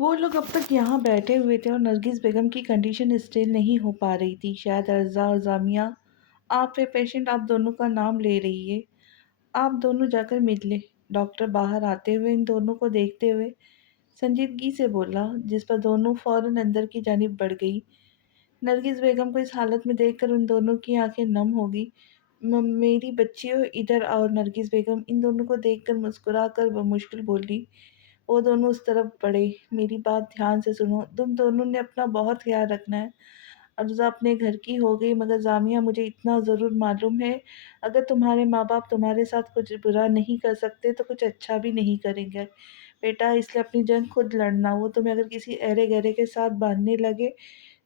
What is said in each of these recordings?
وہ لوگ اب تک یہاں بیٹھے ہوئے تھے اور نرگس بیگم کی کنڈیشن اسٹیل نہیں ہو پا رہی تھی۔ شاید ارزا اور جامعہ آپ پہ پیشنٹ آپ دونوں کا نام لے رہی ہے، آپ دونوں جا کر مل لیں۔ ڈاکٹر باہر آتے ہوئے ان دونوں کو دیکھتے ہوئے سنجیدگی سے بولا، جس پر دونوں فوراً اندر کی جانب بڑھ گئی۔ نرگس بیگم کو اس حالت میں دیکھ کر ان دونوں کی آنکھیں نم ہو گئی۔ میری بچیوں ادھر آؤ۔ نرگس بیگم ان دونوں کو دیکھ کر مسکرا کر بمشکل بولی۔ وہ دونوں اس طرف بڑھے۔ میری بات دھیان سے سنو، تم دونوں نے اپنا بہت خیال رکھنا ہے۔ ارزا اپنے گھر کی ہو گئی، مگر جامعہ مجھے اتنا ضرور معلوم ہے، اگر تمہارے ماں باپ تمہارے ساتھ کچھ برا نہیں کر سکتے تو کچھ اچھا بھی نہیں کریں گے بیٹا، اس لیے اپنی جنگ خود لڑنا۔ وہ تمہیں اگر کسی ایرے گہرے کے ساتھ باندھنے لگے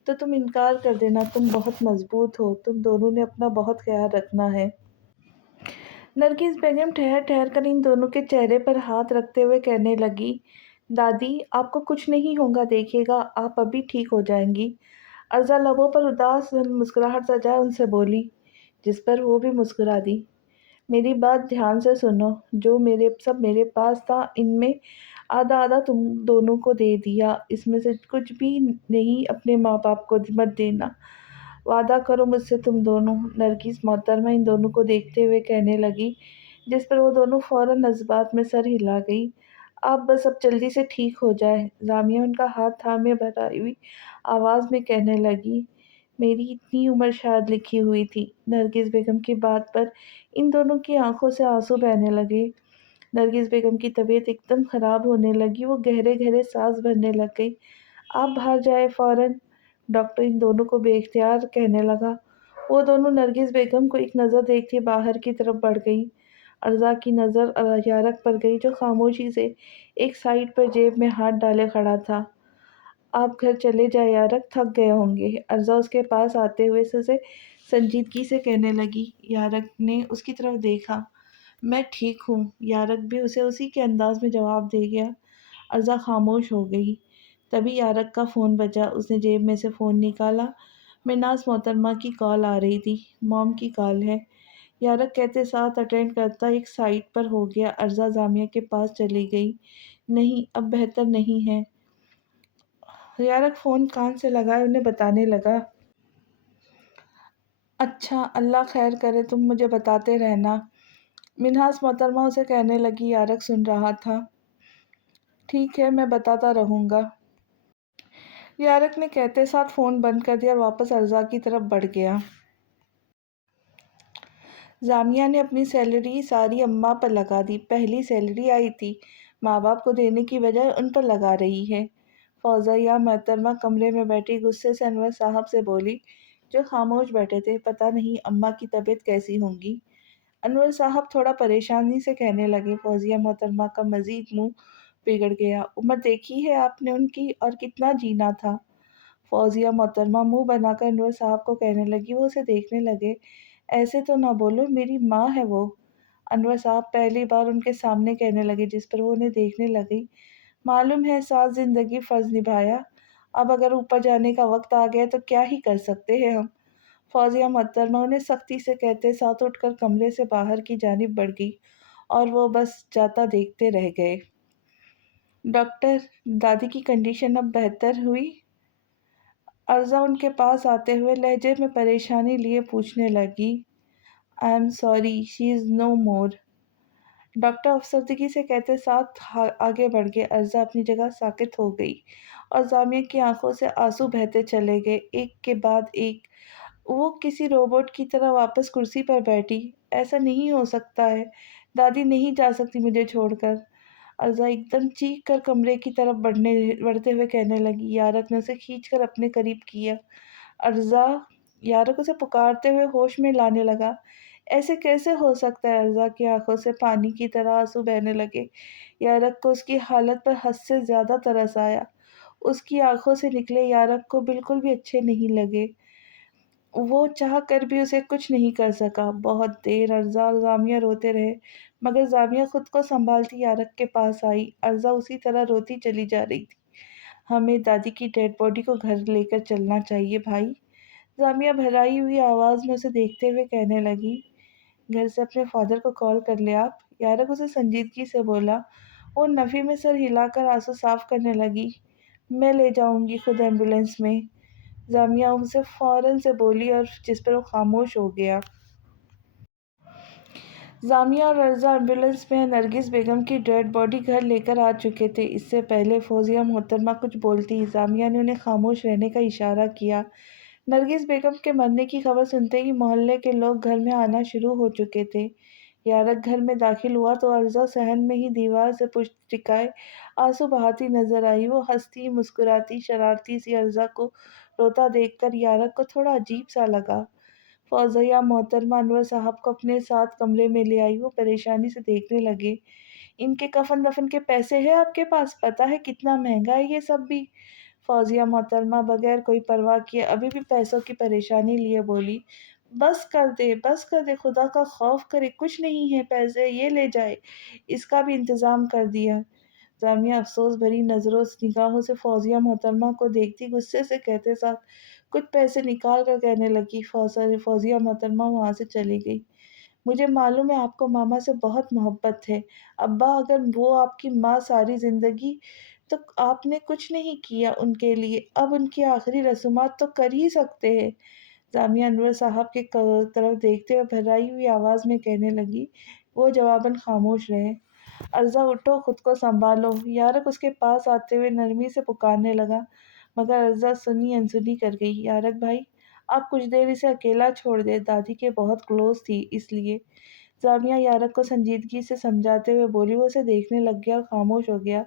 تو تم انکار کر دینا۔ تم بہت مضبوط ہو، تم دونوں نے اپنا بہت خیال رکھنا ہے۔ نرگس بیگم ٹھہر ٹھہر کر ان دونوں کے چہرے پر ہاتھ رکھتے ہوئے کہنے لگی، دادی آپ کو کچھ نہیں ہوگا، دیکھیے گا آپ ابھی ٹھیک ہو جائیں گی۔ ارزا لبوں پر اداس مسکراہٹ سجائے ان سے بولی، جس پر وہ بھی مسکرا دی۔ میری بات دھیان سے سنو، جو میرے پاس تھا ان میں آدھا آدھا تم دونوں کو دے دیا، اس میں سے کچھ بھی نہیں اپنے ماں باپ کو مت دینا۔ وعدہ کرو مجھ سے تم دونوں۔ نرگس محترمہ ان دونوں کو دیکھتے ہوئے کہنے لگی، جس پر وہ دونوں فوراً جذبات میں سر ہلا گئی۔ آپ بس اب جلدی سے ٹھیک ہو جائے۔ جامعہ ان کا ہاتھ تھامے بھرائی ہوئی آواز میں کہنے لگی، میری اتنی عمر شاید لکھی ہوئی تھی۔ نرگس بیگم کی بات پر ان دونوں کی آنکھوں سے آنسو بہنے لگے۔ نرگس بیگم کی طبیعت ایک دم خراب ہونے لگی، وہ گہرے گہرے سانس بھرنے لگ گئی۔ آپ باہر جائیں فوراً، ڈاکٹر ان دونوں کو بے اختیار کہنے لگا۔ وہ دونوں نرگس بیگم کو ایک نظر دیکھتی باہر کی طرف بڑھ گئی۔ ارزا کی نظر یارق پر گئی، جو خاموشی سے ایک سائیڈ پر جیب میں ہاتھ ڈالے کھڑا تھا۔ آپ گھر چلے جائیں یارق، تھک گئے ہوں گے۔ ارزا اس کے پاس آتے ہوئے اسے سنجیدگی سے کہنے لگی۔ یارق نے اس کی طرف دیکھا۔ میں ٹھیک ہوں۔ یارق بھی اسے اسی کے انداز میں جواب دے گیا۔ ارزا خاموش ہو گئی۔ تبھی یارق کا فون بجا۔ اس نے جیب میں سے فون نکالا۔ مناز محترمہ کی کال آ رہی تھی۔ موم کی کال ہے، یارق کہتے ساتھ اٹینڈ کرتا ایک سائٹ پر ہو گیا۔ ارزا جامعہ کے پاس چلی گئی۔ نہیں، اب بہتر نہیں ہے۔ یارق فون کان سے لگائے انہیں بتانے لگا، اچھا اللہ خیر کرے، تم مجھے بتاتے رہنا۔ منہاس محترمہ اسے کہنے لگی۔ یارق سن رہا تھا۔ ٹھیک ہے، میں بتاتا رہوں گا، یارق نے کہتے ساتھ فون بند کر دیا اور واپس ارزا کی طرف بڑھ گیا۔ جامعہ نے اپنی سیلری ساری اماں پر لگا دی۔ پہلی سیلری آئی تھی، ماں باپ کو دینے کی بجائے ان پر لگا رہی ہے۔ فوزیہ محترمہ کمرے میں بیٹھی غصے سے انور صاحب سے بولی، جو خاموش بیٹھے تھے، پتہ نہیں اماں کی طبیعت کیسی ہوں گی۔ انور صاحب تھوڑا پریشانی سے کہنے لگے۔ فوزیہ محترمہ کا مزید منہ بگڑ گیا۔ عمر دیکھی ہے آپ نے ان کی، اور کتنا جینا تھا۔ فوزیہ محترمہ منہ بنا کر انور صاحب کو کہنے لگی۔ وہ اسے دیکھنے لگے۔ ایسے تو نہ بولو، میری ماں ہے وہ، انور صاحب پہلی بار ان کے سامنے کہنے لگے، جس پر وہ انہیں دیکھنے لگی۔ معلوم ہے ساتھ زندگی فرض نبھایا، اب اگر اوپر جانے کا وقت آ گیا تو کیا ہی کر سکتے ہیں ہم۔ فوزیہ محترمہ انہیں سختی سے کہتے ساتھ اٹھ کر کمرے سے باہر کی جانب بڑھ گئی اور وہ بس جاتا دیکھتے رہ گئے۔ ڈاکٹر، دادی کی کنڈیشن اب بہتر ہوئی؟ ارزا ان کے پاس آتے ہوئے لہجے میں پریشانی لیے پوچھنے لگی۔ I am sorry, she is no more, doctor افسردگی سے کہتے ساتھ آگے بڑھ گئے۔ ارزا اپنی جگہ ساکت ہو گئی اور جامعہ کی آنکھوں سے آنسو بہتے چلے گئے، ایک کے بعد ایک۔ وہ کسی روبوٹ کی طرح واپس کرسی پر بیٹھی۔ ایسا نہیں ہو سکتا ہے، دادی نہیں جا سکتی مجھے چھوڑ کر، ارزا ایک دم چیخ کر کمرے کی طرف بڑھتے ہوئے کہنے لگی۔ یارق نے اسے کھینچ کر اپنے قریب کیا۔ ارزا، یارق اسے پکارتے ہوئے ہوش میں لانے لگا۔ ایسے کیسے ہو سکتا ہے؟ ارزا کی آنکھوں سے پانی کی طرح آنسو بہنے لگے۔ یارق کو اس کی حالت پر حد سے زیادہ ترس آیا۔ اس کی آنکھوں سے نکلے یارق کو بالکل بھی اچھے نہیں لگے۔ وہ چاہ کر بھی اسے کچھ نہیں کر سکا۔ بہت دیر ارزا اور جامعہ روتے رہے، مگر جامعہ خود کو سنبھالتی یارق کے پاس آئی۔ ارزا اسی طرح روتی چلی جا رہی تھی۔ ہمیں دادی کی ڈیڈ باڈی کو گھر لے کر چلنا چاہیے بھائی، جامعہ بھرائی ہوئی آواز میں اسے دیکھتے ہوئے کہنے لگی۔ گھر سے اپنے فادر کو کال کر لے آپ، یارق اسے سنجیدگی سے بولا۔ وہ نفی میں سر ہلا کر آنسو صاف کرنے لگی۔ میں لے جاؤں گی خود ایمبولینس میں، جامعہ اسے فوراً سے بولی اور جس پر وہ خاموش ہو گیا۔ جامعہ اور ارزا ایمبولینس میں نرگس بیگم کی ڈیڈ باڈی گھر لے کر آ چکے تھے۔ اس سے پہلے فوزیہ محترمہ کچھ بولتی، جامعہ نے انہیں خاموش رہنے کا اشارہ کیا۔ نرگس بیگم کے مرنے کی خبر سنتے ہی محلے کے لوگ گھر میں آنا شروع ہو چکے تھے۔ یارک گھر میں داخل ہوا تو ارزا صحن میں ہی دیوار سے پشت ٹکائے آنسو بہاتی نظر آئی۔ وہ ہنستی مسکراتی شرارتی سی ارزا کو روتا دیکھ کر یارک کو تھوڑا عجیب سا لگا۔ فوزیہ محترمہ انور صاحب کو اپنے ساتھ کمرے میں لے آئی۔ وہ پریشانی سے دیکھنے لگے۔ ان کے کفن دفن کے پیسے ہیں آپ کے پاس؟ پتہ ہے کتنا مہنگا ہے یہ سب بھی؟ فوزیہ محترمہ بغیر کوئی پرواہ کیے ابھی بھی پیسوں کی پریشانی لیے بولی۔ بس کر دے، بس کر دے، خدا کا خوف کرے، کچھ نہیں ہے، پیسے یہ لے جائے، اس کا بھی انتظام کر دیا۔ جامعہ افسوس بھری نگاہوں سے فوزیہ محترمہ کو دیکھتی غصے سے کہتے ساتھ کچھ پیسے نکال کر کہنے لگی۔ فوزیہ محترمہ وہاں سے چلی گئی۔ مجھے معلوم ہے آپ کو ماما سے بہت محبت ہے ابا، اگر وہ آپ کی ماں ساری زندگی تو آپ نے کچھ نہیں کیا ان کے لیے، اب ان کی آخری رسومات تو کر ہی سکتے ہیں۔ جامعہ انور صاحب کی طرف دیکھتے ہوئے بھرائی ہوئی آواز میں کہنے لگی۔ وہ جواباً خاموش رہے۔ ارزا اٹھو، خود کو سنبھالو، یارک اس کے پاس آتے ہوئے نرمی سے پکارنے لگا، مگر ارزا سنی انسنی کر گئی۔ یارک بھائی، آپ کچھ دیر اسے اکیلا چھوڑ دے، دادی کے بہت کلوز تھی اس لیے۔ جامعہ یارک کو سنجیدگی سے سمجھاتے ہوئے بولی۔ وہ اسے دیکھنے لگ گیا اور خاموش ہو گیا۔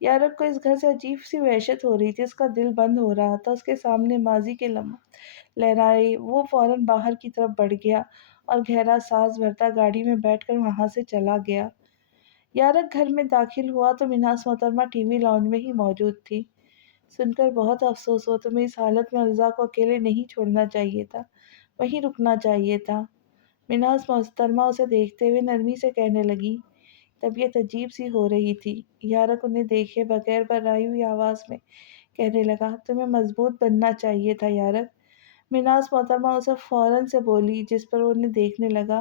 یارک کو اس گھر سے عجیب سی وحشت ہو رہی تھی، اس کا دل بند ہو رہا تھا۔ اس کے سامنے ماضی کے لمحات لہرائے، وہ فوراً باہر کی طرف بڑھ گیا اور گہرا سانس بھرتا گاڑی میں بیٹھ کر وہاں سے چلا گیا۔ یارک گھر میں داخل ہوا تو منہاس محترمہ ٹی وی لاؤنج میں ہی موجود تھی۔ سن کر بہت افسوس ہوا، تمہیں اس حالت میں ارزا کو اکیلے نہیں چھوڑنا چاہیے تھا، وہیں رکنا چاہیے تھا۔ منہاس محترمہ اسے دیکھتے ہوئے نرمی سے کہنے لگی۔ طبیعت عجیب سی ہو رہی تھی۔ یارک انہیں دیکھے بغیر بھرائی ہوئی آواز میں کہنے لگا، تمہیں مضبوط بننا چاہیے تھا یارک۔ منہاس محترمہ اسے فوراً سے بولی، جس پر وہ انہیں دیکھنے لگا۔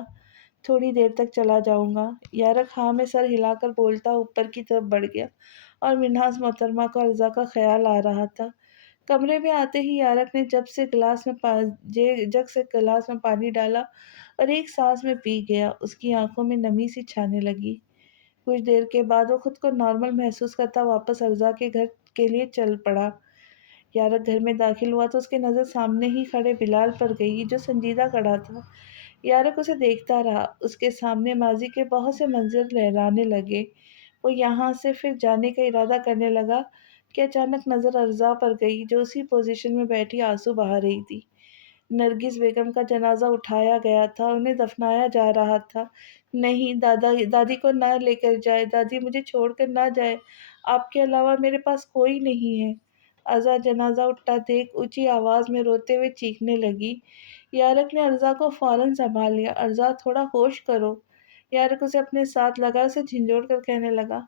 تھوڑی دیر تک چلا جاؤں گا۔ یارک ہاں میں سر ہلا کر بولتا اوپر کی طرف بڑھ گیا اور منہاس محترمہ کو ارزا کا خیال آ رہا تھا۔ کمرے میں آتے ہی یارک نے جگ سے گلاس میں پانی ڈالا اور ایک سانس میں پی گیا۔ اس کی آنکھوں میں نمی سی چھانے لگی۔ کچھ دیر کے بعد وہ خود کو نارمل محسوس کرتا واپس ارزا کے گھر کے لیے چل پڑا۔ یارک گھر میں داخل ہوا تو اس کی نظر سامنے ہی کھڑے بلال پر گئی، جو سنجیدہ کھڑا تھا۔ یارک اسے دیکھتا رہا۔ اس کے سامنے ماضی کے بہت سے منظر لہرانے لگے۔ وہ یہاں سے پھر جانے کا ارادہ کرنے لگا کہ اچانک نظر ارزا پر گئی، جو اسی پوزیشن میں بیٹھی آنسو بہا رہی تھی۔ نرگس بیگم کا جنازہ اٹھایا گیا تھا، انہیں دفنایا جا رہا تھا۔ نہیں، دادی کو نہ لے کر جائے، دادی مجھے چھوڑ کر نہ جائے، آپ کے علاوہ میرے پاس کوئی نہیں ہے۔ ارزا جنازہ اٹھتا دیکھ اونچی آواز میں روتے ہوئے چیخنے لگی۔ یارک نے ارزا کو فوراً سنبھال لیا۔ ارزا تھوڑا ہوش کرو۔ یارک اسے اپنے ساتھ لگا، اسے جھنجھوڑ کر کہنے لگا،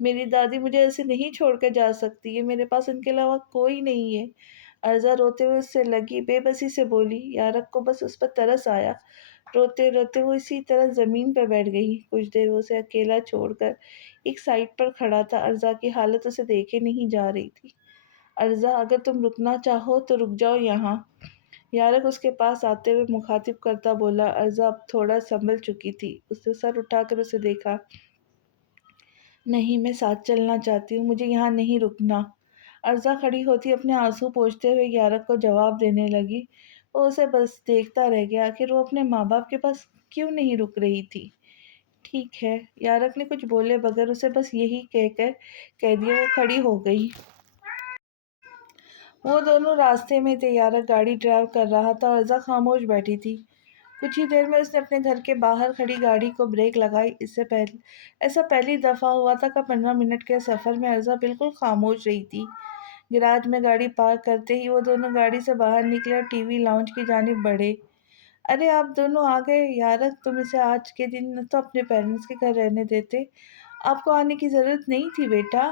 میری دادی مجھے ایسے نہیں چھوڑ کر جا سکتی ہے، میرے پاس ان کے علاوہ کوئی نہیں ہے۔ ارزا روتے ہوئے اس سے لگی، بے بسی سے بولی۔ یارک کو بس اس پر ترس آیا۔ روتے روتے وہ اسی طرح زمین پر بیٹھ گئی۔ کچھ دیر وہ اسے اکیلا چھوڑ کر ایک سائٹ پر کھڑا تھا۔ ارزا کی حالت اسے دیکھے نہیں جا رہی تھی۔ ارزا، اگر تم رکنا چاہو تو رک جاؤ یہاں، یارک اس کے پاس آتے ہوئے مخاطب کرتا بولا۔ ارزا اب تھوڑا سنبھل چکی تھی، اس نے سر اٹھا کر اسے دیکھا۔ نہیں، میں ساتھ چلنا چاہتی ہوں، مجھے یہاں نہیں رکنا۔ ارزا کھڑی ہوتی اپنے آنسو پوچھتے ہوئے یارک کو جواب دینے لگی۔ وہ اسے بس دیکھتا رہ گیا، آخر وہ اپنے ماں باپ کے پاس کیوں نہیں رک رہی تھی۔ ٹھیک ہے، یارک نے کچھ بولے بغیر اسے بس یہی کہہ دیا۔ وہ کھڑی ہو گئی۔ وہ دونوں راستے میں تھے۔ یارک گاڑی ڈرائیو کر رہا تھا، ارزا خاموش بیٹھی تھی۔ کچھ ہی دیر میں اس نے اپنے گھر کے باہر کھڑی گاڑی کو بریک لگائی۔ ایسا پہلی دفعہ ہوا تھا کہ 15 منٹ کے سفر میں ارزا بالکل خاموش رہی تھی۔ گراج میں گاڑی پارک کرتے ہی وہ دونوں گاڑی سے باہر نکلے اور ٹی وی لاؤنج کی جانب بڑھے۔ ارے آپ دونوں آ گئے۔ یارک، تم اسے آج کے دن تو اپنے پیرنٹس کے گھر رہنے دیتے، آپ کو آنے کی ضرورت نہیں تھی بیٹا۔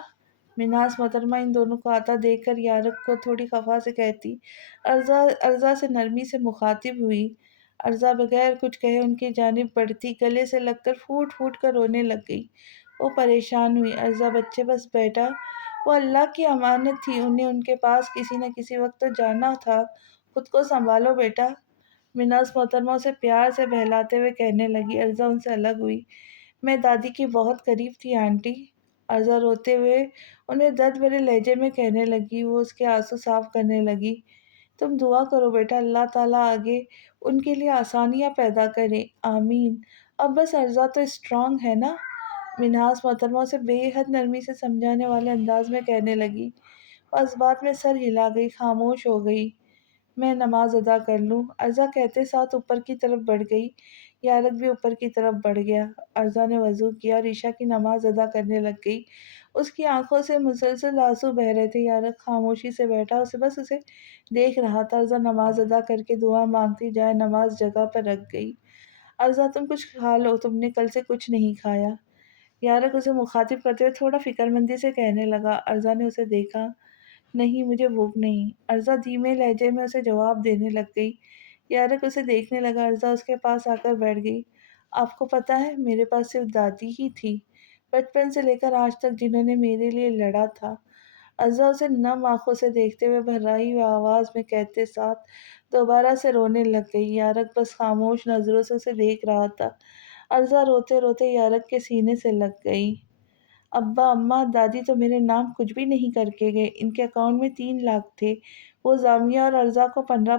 منہاس محترمہ ان دونوں کو آتا دیکھ کر یارک کو تھوڑی خفا سے کہتی ارزا سے نرمی سے مخاطب ہوئی۔ ارزا بغیر کچھ کہے ان کی جانب بڑھتی، گلے سے لگ کر پھوٹ پھوٹ کر رونے لگ گئی۔ وہ پریشان ہوئی۔ ارزا بچے، بس بیٹا، وہ اللہ کی امانت تھی، انہیں ان کے پاس کسی نہ کسی وقت تو جانا تھا۔ خود کو سنبھالو بیٹا، مناز محترمہ اسے پیار سے بہلاتے ہوئے کہنے لگی۔ ارزا ان سے الگ ہوئی۔ میں دادی کی بہت قریب تھی آنٹی، ارزا روتے ہوئے انہیں درد بھرے لہجے میں کہنے لگی۔ وہ اس کے آنسو صاف کرنے لگی۔ تم دعا کرو بیٹا، اللہ تعالیٰ آگے ان کے لیے آسانیاں پیدا کرے، آمین۔ اب بس ارزا تو اسٹرانگ ہے نا، منہاس محترمہ اسے بے حد نرمی سے سمجھانے والے انداز میں کہنے لگی۔ وہ اس بات میں سر ہلا گئی، خاموش ہو گئی۔ میں نماز ادا کر لوں، ارزا کہتے ساتھ اوپر کی طرف بڑھ گئی۔ یارق بھی اوپر کی طرف بڑھ گیا۔ ارزا نے وضو کیا اور عشاء کی نماز ادا کرنے لگ گئی۔ اس کی آنکھوں سے مسلسل آنسو بہہ رہے تھے۔ یارق خاموشی سے بیٹھا اسے دیکھ رہا تھا۔ ارزا نماز ادا کر کے دعا مانگتی جائے نماز جگہ پر رکھ گئی۔ ارزا تم کچھ کھا لو، تم نے کل سے کچھ نہیں کھایا، یارق اسے مخاطب کرتے ہوئے تھوڑا فکر مندی سے کہنے لگا۔ ارزا نے اسے دیکھا۔ نہیں مجھے بھوک نہیں، ارزا دھیمے لہجے میں اسے جواب دینے لگ گئی۔ یارق اسے دیکھنے لگا۔ ارزا اس کے پاس آ کر بیٹھ گئی۔ آپ کو پتہ ہے میرے پاس صرف دادی ہی تھی، بچپن سے لے کر آج تک، جنہوں نے میرے لیے لڑا تھا۔ ارزا اسے نم آنکھوں سے دیکھتے ہوئے بھرائی ہوئی آواز میں کہتے ساتھ دوبارہ سے رونے لگ گئی۔ یارق بس خاموش نظروں سے اسے دیکھ رہا تھا۔ ارزا روتے روتے یارق کے سینے سے لگ گئی۔ ابا اماں دادی تو میرے نام کچھ بھی نہیں کر کے گئے، ان کے اکاؤنٹ میں 3 لاکھ تھے، وہ زامیہ اور ارزا کو 15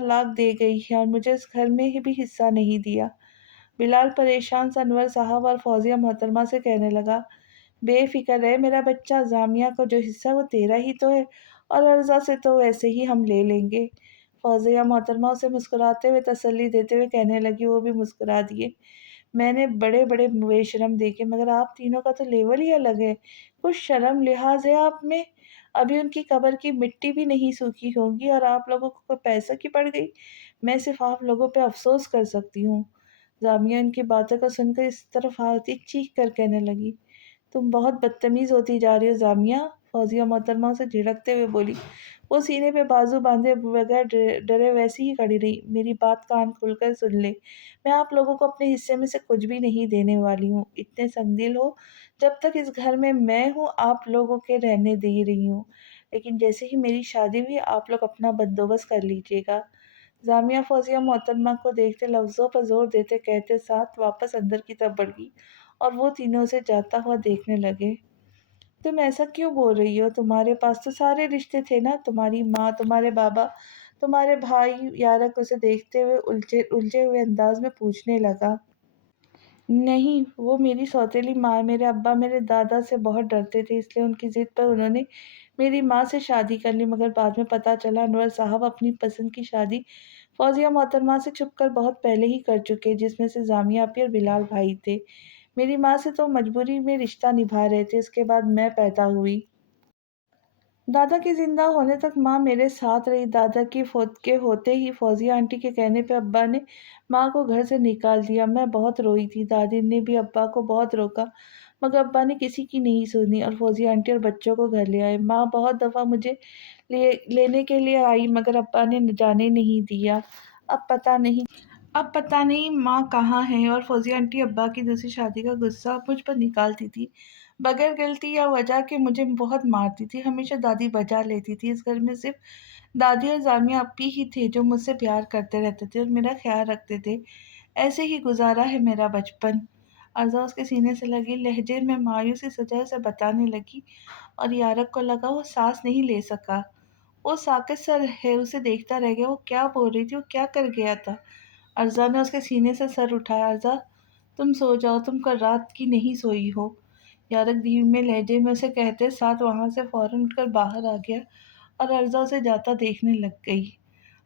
لاکھ دے گئی ہے اور مجھے اس گھر میں بھی حصہ نہیں دیا۔ بلال پریشان سا انور صاحب اور فوزیہ محترمہ سے کہنے لگا۔ بے فکر رہے میرا بچہ، زامیہ کا جو حصہ وہ تیرا ہی تو ہے، اور ارزا سے تو ویسے ہی ہم لے لیں گے۔ فوزیہ محترمہ اسے مسکراتے ہوئے تسلی دیتے ہوئے کہنے لگی۔ وہ بھی مسکرا دیے۔ میں نے بڑے بڑے بے شرم دیکھے، مگر آپ تینوں کا تو لیول ہی الگ ہے، کچھ شرم لحاظ ہے آپ میں؟ ابھی ان کی قبر کی مٹی بھی نہیں سوکھی ہوگی اور آپ لوگوں کو پیسہ کی پڑ گئی؟ میں صرف آپ لوگوں پہ افسوس کر سکتی ہوں۔ زامیہ ان کی باتوں کو سن کر اس طرف آتی چیخ کر کہنے لگی۔ تم بہت بدتمیز ہوتی جا رہی ہو زامیہ، فوزیہ محترمہ سے جھڑکتے ہوئے بولی۔ وہ سینے پہ بازو باندھے بغیر ڈرے ویسی ہی کھڑی رہی۔ میری بات کان کھول کر سن لے، میں آپ لوگوں کو اپنے حصے میں سے کچھ بھی نہیں دینے والی ہوں۔ اتنے سنگ دل ہو، جب تک اس گھر میں ہوں آپ لوگوں کے رہنے دے رہی ہوں، لیکن جیسے ہی میری شادی ہوئی آپ لوگ اپنا بندوبست کر لیجیے گا۔ زامیہ فوزیہ محترمہ کو دیکھتے لفظوں پر زور دیتے کہتے ساتھ واپس اندر کی طرف بڑھ گئی اور وہ تینوں اسے جاتا ہوا دیکھنے لگے۔ تم ایسا کیوں بول رہی ہو؟ تمہارے پاس تو سارے رشتے تھے نا، تمہاری ماں، تمہارے بابا، تمہارے بھائی۔ یارق اسے دیکھتے ہوئے الجھے ہوئے انداز میں پوچھنے لگا۔ نہیں، وہ میری سوتیلی ماں ہے۔ میرے ابا میرے دادا سے بہت ڈرتے تھے، اس لیے ان کی ضد پر انہوں نے میری ماں سے شادی کر لی، مگر بعد میں پتہ چلا انور صاحب اپنی پسند کی شادی فوزیہ محترمہ سے چھپ کر بہت پہلے ہی کر چکے، جس میں سے زامیہ آپی اور بلال بھائی تھے۔ میری ماں سے تو مجبوری میں رشتہ نبھا رہے تھے، اس کے بعد میں پیدا ہوئی۔ دادا کے زندہ ہونے تک ماں میرے ساتھ رہی۔ دادا کی فوت کے ہوتے ہی فوزیہ آنٹی کے کہنے پہ ابا نے ماں کو گھر سے نکال دیا۔ میں بہت روئی تھی، دادی نے بھی ابا کو بہت روکا، مگر ابا نے کسی کی نہیں سنی اور فوزیہ آنٹی اور بچوں کو گھر لے آئے۔ ماں بہت دفعہ مجھے لینے کے لیے آئی، مگر ابا نے جانے نہیں دیا۔ اب پتہ نہیں ماں کہاں ہے، اور فوزیہ آنٹی ابا کی دوسری شادی کا غصہ مجھ پر نکالتی تھی، بغیر غلطی یا وجہ کے مجھے بہت مارتی تھی۔ ہمیشہ دادی بجا لیتی تھی۔ اس گھر میں صرف دادی اور زامیہ آپی ہی تھے جو مجھ سے پیار کرتے رہتے تھے اور میرا خیال رکھتے تھے۔ ایسے ہی گزارا ہے میرا بچپن۔ ارزا اس کے سینے سے لگی لہجے میں مایوسی سجائے اسے بتانے لگی، اور یارق کو لگا وہ سانس نہیں لے سکا۔ وہ ساکت سا ہے، اسے دیکھتا رہ گیا۔ وہ کیا بول رہی تھی؟ وہ کیا کر گیا تھا؟ ارزا نے اس کے سینے سے سر اٹھایا۔ ارزا تم سو جاؤ، تم کل رات کی نہیں سوئی ہو، یارق دھیمے لہجے میں اسے کہتے ساتھ وہاں سے فوراً اٹھ کر باہر آ گیا اور ارزا اسے جاتا دیکھنے لگ گئی۔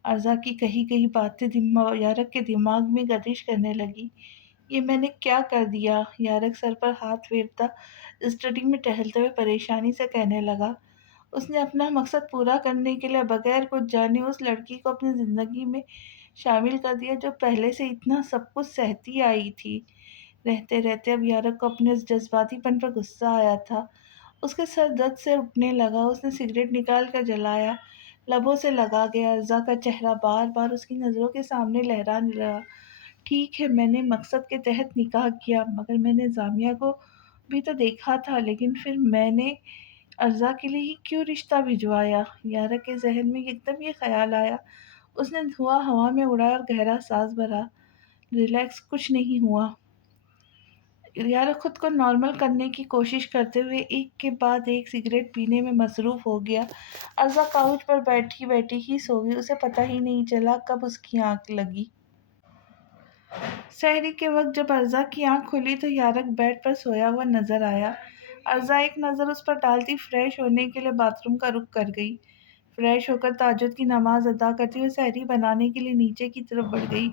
ارزا کی کہی کہی باتیں یارق کے دماغ میں گردش کرنے لگی۔ یہ میں نے کیا کر دیا؟ یارق سر پر ہاتھ پھیرتا اسٹڈی میں ٹہلتے ہوئے پریشانی سے کہنے لگا۔ اس نے اپنا مقصد پورا کرنے کے لیے بغیر کچھ جانے اس لڑکی کو اپنی زندگی میں شامل کر دیا جو پہلے سے اتنا سب کچھ سہتی آئی تھی۔ رہتے رہتے اب یارق کو اپنے اس جذباتی پن پر غصہ آیا تھا۔ اس کے سر درد سے اٹھنے لگا۔ اس نے سگریٹ نکال کر جلایا، لبوں سے لگا گیا۔ ارزا کا چہرہ بار بار اس کی نظروں کے سامنے لہرانے لگا۔ ٹھیک ہے میں نے مقصد کے تحت نکاح کیا، مگر میں نے زامیہ کو بھی تو دیکھا تھا، لیکن پھر میں نے ارزا کے لیے ہی کیوں رشتہ بھجوایا؟ یارا کے ذہن میں ایک دم یہ خیال آیا۔ اس نے دھواں ہوا میں اڑایا اور گہرا سانس بھرا۔ ریلیکس، کچھ نہیں ہوا۔ یارا خود کو نارمل کرنے کی کوشش کرتے ہوئے ایک کے بعد ایک سگریٹ پینے میں مصروف ہو گیا۔ ارزا کاؤچ پر بیٹھی بیٹھی ہی سو گئی، اسے پتہ ہی نہیں چلا کب اس کی آنکھ لگی۔ سحری کے وقت جب ارزا کی آنکھ کھلی تو یارک بیڈ پر سویا ہوا نظر آیا۔ ارزا ایک نظر اس پر ڈالتی فریش ہونے کے لیے باتھ روم کا رخ کر گئی۔ فریش ہو کر تہجد کی نماز ادا کرتی ہوئے سحری بنانے کے لیے نیچے کی طرف بڑھ گئی۔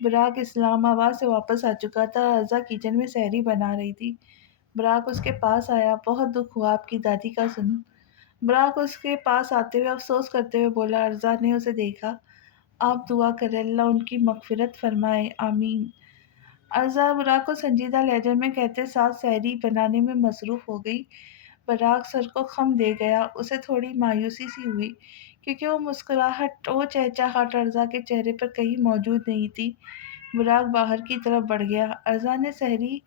براق اسلام آباد سے واپس آ چکا تھا، ارزا کچن میں سحری بنا رہی تھی۔ براق اس کے پاس آیا۔ بہت دکھ ہوا آپ کی دادی کا سن۔ براق اس کے پاس آتے ہوئے افسوس کرتے ہوئے بولا۔ ارزا نے اسے دیکھا۔ آپ دعا کریں، اللہ ان کی مغفرت فرمائے، آمین۔ ارزا براق کو سنجیدہ لہجے میں کہتے ساتھ سحری بنانے میں مصروف ہو گئی۔ براق سر کو خم دے گیا۔ اسے تھوڑی مایوسی سی ہوئی کیونکہ وہ چہچہاہٹ ارزا کے چہرے پر کہیں موجود نہیں تھی۔ براق باہر کی طرف بڑھ گیا۔ ارزا نے سحری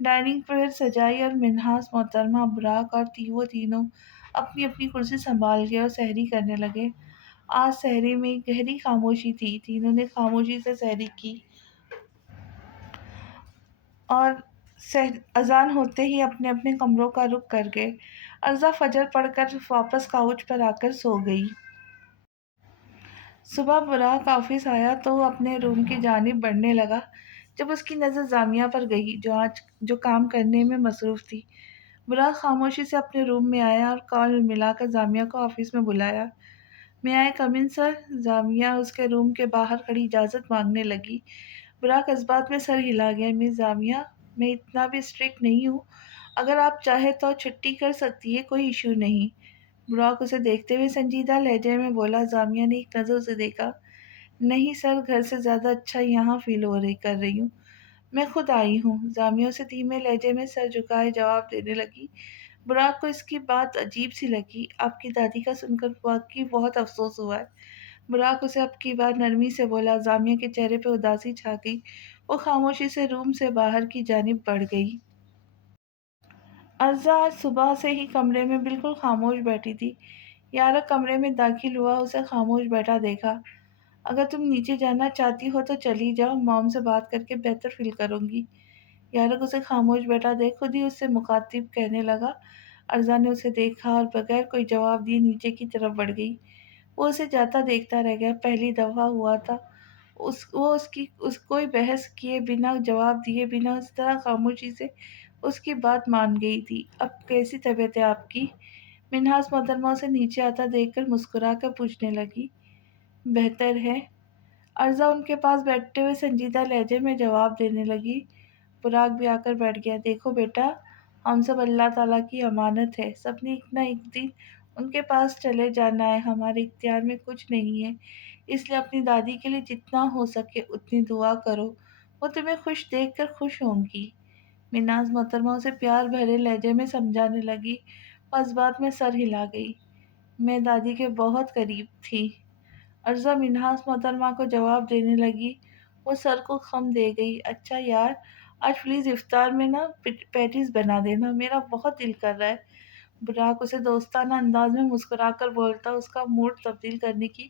ڈائننگ پر سجائی اور منہاس محترمہ، براق اور وہ تینوں اپنی اپنی کرسی سنبھال گئے اور سحری کرنے لگے۔ آج سحری میں گہری خاموشی تھی۔ تینوں نے خاموشی سے سحری کی اور اذان ہوتے ہی اپنے اپنے کمروں کا رخ کر گئے۔ ارزا فجر پڑھ کر واپس کاؤچ پر آ کر سو گئی۔ صبح براق آفس آیا تو وہ اپنے روم کی جانب بڑھنے لگا جب اس کی نظر جامعہ پر گئی جو کام کرنے میں مصروف تھی۔ براق خاموشی سے اپنے روم میں آیا اور کال ملا کر جامعہ کو آفس میں بلایا۔ میں آئے کم ان سر؟ جامعہ اس کے روم کے باہر کھڑی اجازت مانگنے لگی۔ براق اس بات میں سر ہلا گیا۔ مس جامعہ، میں اتنا بھی اسٹرکٹ نہیں ہوں، اگر آپ چاہیں تو چھٹی کر سکتی ہے، کوئی ایشو نہیں۔ براق اسے دیکھتے ہوئے سنجیدہ لہجے میں بولا۔ جامعہ نے ایک نظر اسے دیکھا۔ نہیں سر، گھر سے زیادہ اچھا یہاں فیل کر رہی ہوں، میں خود آئی ہوں۔ جامعہ اسے دھیمے لہجے میں سر جھکائے جواب دینے لگی۔ براق کو اس کی بات عجیب سی لگی۔ آپ کی دادی کا سن کر واقعی بہت افسوس ہوا ہے۔ براق اسے اب کی بار نرمی سے بولا۔ جامعہ کے چہرے پہ اداسی چھا گئی۔ وہ خاموشی سے روم سے باہر کی جانب بڑھ گئی۔ ارزا آج صبح سے ہی کمرے میں بالکل خاموش بیٹھی تھی۔ یارک کمرے میں داخل ہوا، اسے خاموش بیٹھا دیکھا۔ اگر تم نیچے جانا چاہتی ہو تو چلی جاؤ، مام سے بات کر کے بہتر فیل کروں گی۔ یارک اسے خاموش بیٹھا دیکھ خود ہی اس سے مخاطب کہنے لگا۔ ارزا نے اسے دیکھا اور بغیر کوئی جواب دیے نیچے کی طرف بڑھ گئی۔ وہ اسے جاتا دیکھتا رہ گیا۔ پہلی دفعہ ہوا تھا کوئی بحث کیے بنا، جواب دیے بنا اس طرح خاموشی سے اس کی بات مان گئی تھی۔ اب کیسی طبیعت ہے آپ کی؟ منہاس محترمہ اسے نیچے آتا دیکھ کر مسکرا کر پوچھنے لگی۔ بہتر ہے، ارزا ان کے پاس بیٹھتے ہوئے سنجیدہ لہجے میں جواب دینے لگی۔ براق بھی آ کر بیٹھ گیا۔ دیکھو بیٹا، ہم سب اللہ تعالیٰ کی امانت ہے، سب نے ایک نہ ایک دن ان کے پاس چلے جانا ہے، ہمارے اختیار میں کچھ نہیں ہے، اس لیے اپنی دادی کے لیے جتنا ہو سکے اتنی دعا کرو، وہ تمہیں خوش دیکھ کر خوش ہوں گی۔ مناز محترمہ اسے پیار بھرے لہجے میں سمجھانے لگی۔ وہ اس بات میں سر ہلا گئی۔ میں دادی کے بہت قریب تھی۔ ارزا منہاس محترمہ کو جواب دینے لگی۔ وہ سر کو خم دے گئی۔ اچھا یار، آج پلیز افطار میں نا پیٹیز بنا دینا، میرا بہت دل کر رہا ہے۔ براق اسے دوستانہ انداز میں مسکرا کر بولتا اس کا موڈ تبدیل کرنے کی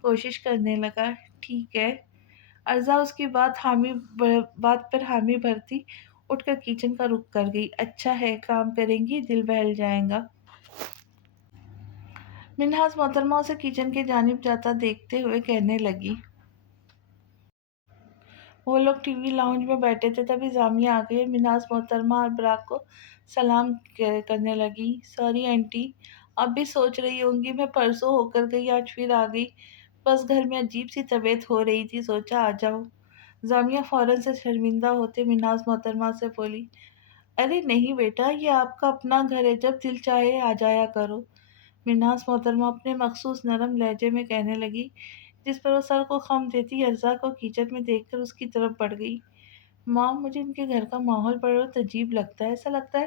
کوشش کرنے لگا۔ ٹھیک ہے۔ ارزا اس کی بات پر حامی بھرتی اٹھ کر کچن کا رخ کر گئی۔ اچھا ہے، کام کریں گی، دل بہل جائے گا۔ منہاس محترمہ اسے کچن کی جانب جاتا دیکھتے ہوئے کہنے لگی۔ وہ لوگ ٹی وی لاؤنج میں بیٹھے تھے، تبھی جامعہ آ گئی اور منہاس محترمہ اور براق کو سلام کرنے لگی۔ سوری آنٹی، اب بھی سوچ رہی ہوں گی، میں پرسوں ہو کر گئی، آج پھر آ گئی، بس گھر میں عجیب سی طبیعت ہو رہی تھی، سوچا آ جاؤ۔ جامعہ فوراً سے شرمندہ ہوتے منہاس محترمہ سے بولی۔ ارے نہیں بیٹا، یہ آپ کا اپنا گھر ہے، جب دل چاہے آ جایا کرو، منہاس محترمہ اپنے مخصوص نرم لہجے میں کہنے لگی، جس پر وہ سر کو خم دیتی ارزا کو کچن میں دیکھ کر اس کی طرف بڑھ گئی۔ مام، مجھے ان کے گھر کا ماحول بہت عجیب لگتا ہے، ایسا لگتا ہے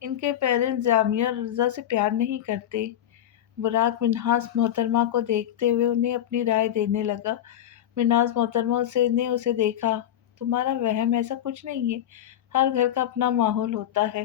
ان کے پیرنٹس جامعہ اور ارزا سے پیار نہیں کرتے۔ براق منہاس محترمہ کو دیکھتے ہوئے انہیں اپنی رائے دینے لگا۔ منہاس محترمہ نے اسے دیکھا۔ تمہارا وہم، ایسا کچھ نہیں ہے، ہر گھر کا اپنا ماحول ہوتا ہے۔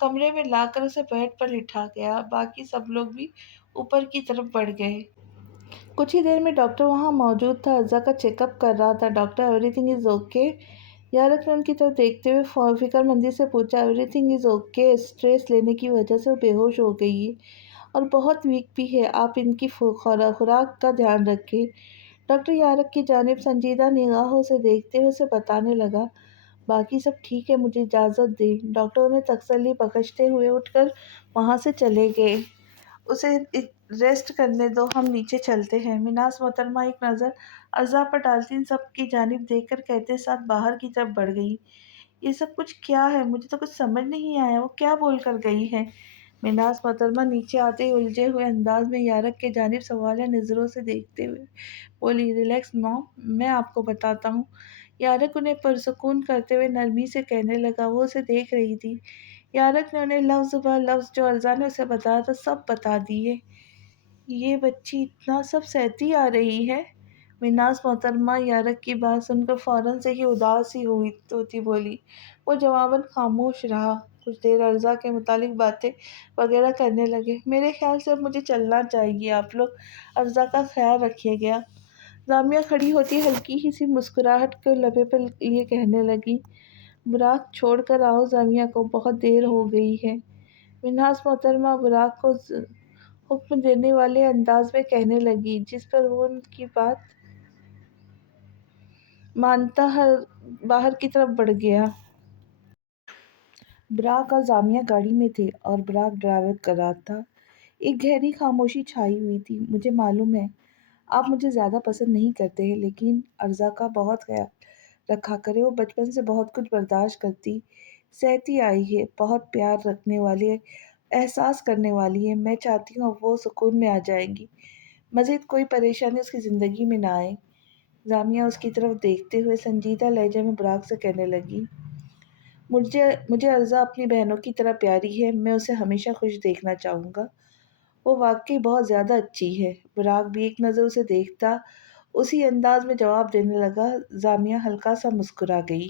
کمرے میں لا کر اسے بیڈ پر لٹا گیا۔ باقی سب لوگ بھی اوپر کی طرف بڑھ گئے۔ کچھ ہی دیر میں ڈاکٹر وہاں موجود تھا، ارزا کا چیک اپ کر رہا تھا۔ Doctor every thing is okay? York نے ان کی طرف دیکھتے ہوئے فکر مندی سے پوچھا۔ Every thing is okay, stress لینے کی وجہ سے وہ بے ہوش ہو گئی ہے اور بہت ویک بھی ہے، آپ ان کی خوراک کا دھیان رکھیں۔ ڈاکٹر یارک کی جانب سنجیدہ نگاہوں سے دیکھتے ہوئے اسے بتانے لگا، باقی سب ٹھیک ہے، مجھے اجازت دیں۔ ڈاکٹر انہیں تسلی بخشتے ہوئے اٹھ کر وہاں سے چلے گئے۔ اسے ریسٹ کرنے دو، ہم نیچے چلتے ہیں۔ مناز محترمہ ایک نظر ارزا پر ڈالتی سب کی جانب دیکھ کر کہتے ساتھ باہر کی طرف بڑھ گئی، یہ سب کچھ کیا ہے؟ مجھے تو کچھ سمجھ نہیں آیا، وہ کیا بول کر گئی ہے؟ مناز محترمہ نیچے آتے ہی الجھے ہوئے انداز میں یارک کے جانب سوالیہ نظروں سے دیکھتے ہوئے بولی، ریلیکس مام، میں آپ کو بتاتا ہوں۔ یارک انہیں پرسکون کرتے ہوئے نرمی سے کہنے لگا۔ وہ اسے دیکھ رہی تھی۔ یارک نے انہیں لفظ بہ لفظ جو ارزا نے اسے بتایا تھا سب بتا دیے۔ یہ بچی اتنا سب سہتی آ رہی ہے؟ مناز محترمہ یارک کی بات سن کر فوراً سے ہی اداس ہی ہوتی بولی۔ وہ جواباً خاموش رہا۔ کچھ دیر ارزا کے متعلق باتیں وغیرہ کرنے لگے۔ میرے خیال سے اب مجھے چلنا چاہیے، آپ لوگ ارزا کا خیال رکھیے گا۔ ضامیہ کھڑی ہوتی ہلکی ہی سی مسکراہٹ کو لبے پر لیے کہنے لگی، براق چھوڑ کر آؤ ضامیہ کو، بہت دیر ہو گئی ہے۔ مناز محترمہ براق کو حکم دینے والے انداز میں کہنے لگی، جس پر وہ ان کی بات مانتا باہر کی طرف بڑھ گیا۔ براق اور ضامیہ گاڑی میں تھے اور براق ڈرائیو کر رہا تھا۔ ایک گہری خاموشی چھائی ہوئی تھی۔ مجھے معلوم ہے آپ مجھے زیادہ پسند نہیں کرتے ہیں، لیکن ارزا کا بہت خیال رکھا کرے، وہ بچپن سے بہت کچھ برداشت کرتی سہتی آئی ہے، بہت پیار رکھنے والی ہے، احساس کرنے والی ہے۔ میں چاہتی ہوں اب وہ سکون میں آ جائیں گی، مزید کوئی پریشانی اس کی زندگی میں نہ آئے۔ ضامیہ اس کی طرف دیکھتے ہوئے سنجیدہ لہجے میں براق سے کہنے لگی، مجھے ارزا اپنی بہنوں کی طرح پیاری ہے، میں اسے ہمیشہ خوش دیکھنا چاہوں گا، وہ واقعی بہت زیادہ اچھی ہے۔ براق بھی ایک نظر اسے دیکھتا اسی انداز میں جواب دینے لگا۔ ضامیہ ہلکا سا مسکرا گئی۔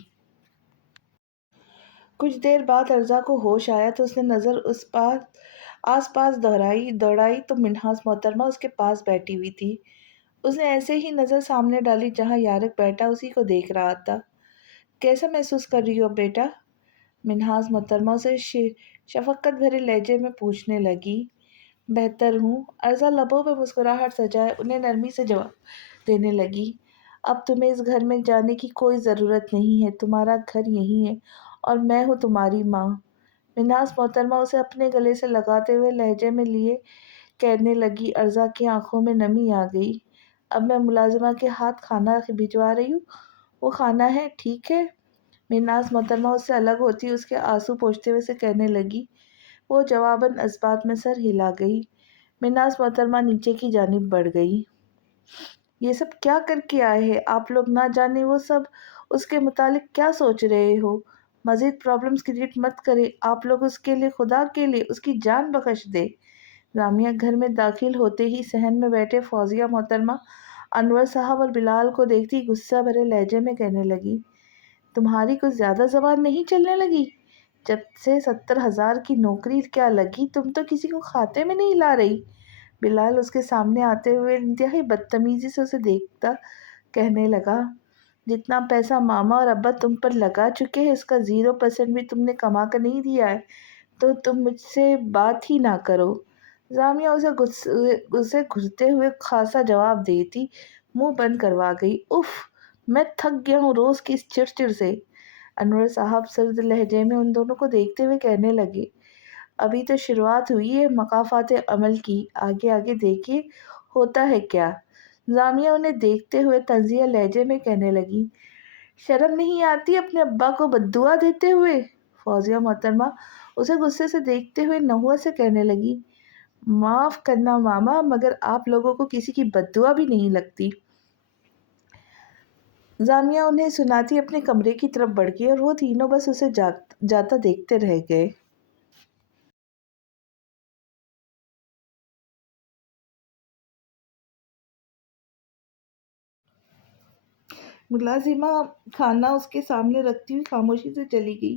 کچھ دیر بعد ارزا کو ہوش آیا تو اس نے نظر آس پاس دوڑائی تو مناز محترمہ اس کے پاس بیٹھی ہوئی تھی۔ اس نے ایسے ہی نظر سامنے ڈالی جہاں یارک بیٹھا اسی کو دیکھ رہا تھا۔ کیسا محسوس کر رہی ہو بیٹا؟ مناز محترمہ اسے شفقت بھرے لہجے میں پوچھنے لگی۔ بہتر ہوں، ارزا لبوں پہ مسکراہٹ سجائے انہیں نرمی سے جواب دینے لگی۔ اب تمہیں اس گھر میں جانے کی کوئی ضرورت نہیں ہے، تمہارا گھر یہی ہے اور میں ہوں تمہاری ماں۔ مناز محترمہ اسے اپنے گلے سے لگاتے ہوئے لہجے میں لیے کہنے لگی۔ ارزا کی آنکھوں میں نمی آ گئی۔ اب میں ملازمہ کے ہاتھ کھانا بھجوا رہی ہوں، وہ کھانا ہے، ٹھیک ہے؟ مناز محترمہ اس سے الگ ہوتی اس کے آنسو پوچھتے ہوئے سے کہنے لگی۔ وہ جواباً اس بات میں سر ہلا گئی۔ مناز محترمہ نیچے کی جانب بڑھ گئی۔ یہ سب کیا کر کے آئے ہیں آپ لوگ؟ نہ جانے وہ سب اس کے متعلق کیا سوچ رہے ہو؟ مزید پرابلمز کریٹ مت کرے، آپ لوگ اس کے لیے، خدا کے لیے اس کی جان بخش دے۔ ضامیہ گھر میں داخل ہوتے ہی صحن میں بیٹھے فوزیہ محترمہ، انور صاحب اور بلال کو دیکھتی غصہ بھرے لہجے میں کہنے لگی، تمہاری کچھ زیادہ زبان نہیں چلنے لگی؟ جب سے 70,000 کی نوکری کیا لگی، تم تو کسی کو کھاتے میں نہیں لا رہی۔ بلال اس کے سامنے آتے ہوئے انتہائی بدتمیزی سے اسے دیکھتا کہنے لگا، جتنا پیسہ ماما اور ابا تم پر لگا چکے ہیں اس کا 0% بھی تم نے کما کر نہیں دیا ہے، تو تم مجھ سے بات ہی نہ کرو۔ ضامیہ اسے غصے گھستے ہوئے خاصا جواب دیتی منہ بند کروا گئی۔ اف، میں تھک گیا ہوں روز کی اس چڑ سے۔ انور صاحب سرد لہجے میں ان دونوں کو دیکھتے ہوئے کہنے لگے، ابھی تو شروعات ہوئی ہے مکافات عمل کی، آگے آگے دیکھیے ہوتا ہے کیا۔ ضامیہ انہیں دیکھتے ہوئے طنزیہ لہجے میں کہنے لگی، شرم نہیں آتی اپنے ابا کو بددعا دیتے ہوئے؟ فوزیہ محترمہ اسے غصے سے دیکھتے ہوئے نحوست سے کہنے لگی، معاف کرنا ماما، مگر آپ لوگوں کو کسی کی بددعا بھی نہیں لگتی۔ ضامیہ انہیں سناتی اپنے کمرے کی طرف بڑھ گئی اور وہ تینوں بس اسے جاتا دیکھتے رہ گئے۔ ملازمہ کھانا اس کے سامنے رکھتی ہوئی خاموشی سے چلی گئی۔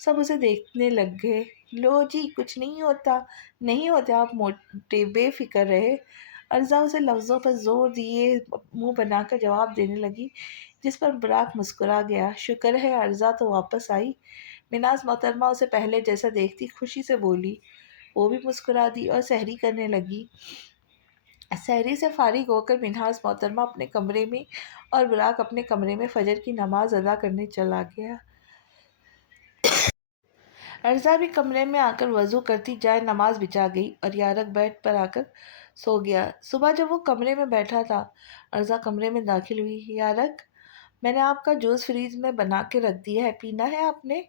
سب اسے دیکھنے لگ گئے۔ لو جی کچھ نہیں ہوتا، نہیں ہوتے آپ موٹے، بے فکر رہے۔ ارزا اسے لفظوں پر زور دیے منہ بنا کر جواب دینے لگی، جس پر براق مسکرا گیا۔ شکر ہے ارزا تو واپس آئی۔ مناز محترمہ اسے پہلے جیسا دیکھتی خوشی سے بولی۔ وہ بھی مسکرا دی اور سحری کرنے لگی۔ سحری سے فارغ ہو کر مناز محترمہ اپنے کمرے میں اور براق اپنے کمرے میں فجر کی نماز ادا کرنے چلا گیا۔ ارزا بھی کمرے میں آ کر وضو کرتی جائے نماز بچھا گئی اور یارق بیڈ پر آ کر سو گیا۔ صبح جب وہ کمرے میں بیٹھا تھا، ارزا کمرے میں داخل ہوئی۔ یارق، میں نے آپ کا جوس فریج میں بنا کے رکھ دیا ہے، پینا ہے آپ نے؟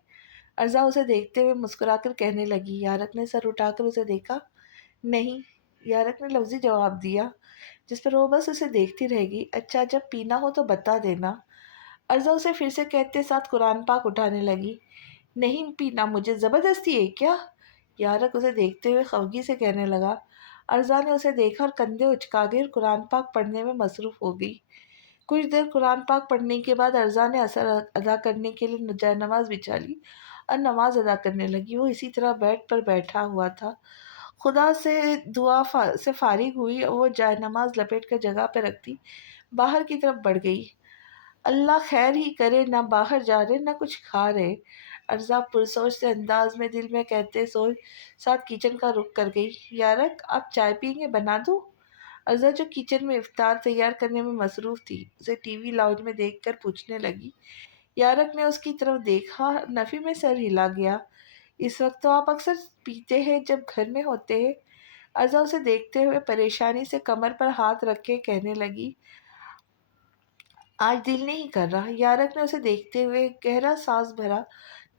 ارزا اسے دیکھتے ہوئے مسکرا کر کہنے لگی۔ یارق نے سر اٹھا کر اسے دیکھا۔ نہیں، یارق نے لفظی جواب دیا، جس پر وہ بس اسے دیکھتی رہ گئی۔ اچھا جب پینا ہو تو بتا دینا۔ ارزا اسے پھر سے کہتے ساتھ قرآن پاک اٹھانے لگی۔ نہیں پینا، مجھے زبردستی ہے کیا؟ یارق اسے دیکھتے ہوئے خفگی سے کہنے لگا۔ ارزا نے اسے دیکھا اور کندھے اچکا گئی اور قرآن پاک پڑھنے میں مصروف ہو گئی۔ کچھ دیر قرآن پاک پڑھنے کے بعد ارزا نے اثر ادا کرنے کے لیے جائے نماز بچھا لی اور نماز ادا کرنے لگی۔ وہ اسی طرح بیڈ پر بیٹھا ہوا تھا۔ خدا سے دعا سے فارغ ہوئی اور وہ جائے نماز لپیٹ کر جگہ پہ رکھتی باہر کی طرف بڑھ گئی۔ اللہ خیر ہی کرے، نہ باہر جا رہے نہ کچھ کھا رہے، ارزا پرسوچ سے انداز میں دل میں کہتے سوچ ساتھ کچن کا رخ کر گئی۔ یارق آپ چائے پئیں گے، بنا دوں؟ ارزا جو کچن میں افطار تیار کرنے میں مصروف تھی، اسے ٹی وی لاؤنج میں دیکھ کر پوچھنے لگی۔ یارق نے اس کی طرف دیکھا، نفی میں سر ہلا گیا۔ اس وقت تو آپ اکثر پیتے ہیں جب گھر میں ہوتے ہیں۔ ارزا اسے دیکھتے ہوئے پریشانی سے کمر پر ہاتھ رکھے کہنے لگی، آج دل نہیں کر رہا۔ یارق نے اسے دیکھتے ہوئے گہرا سانس بھرا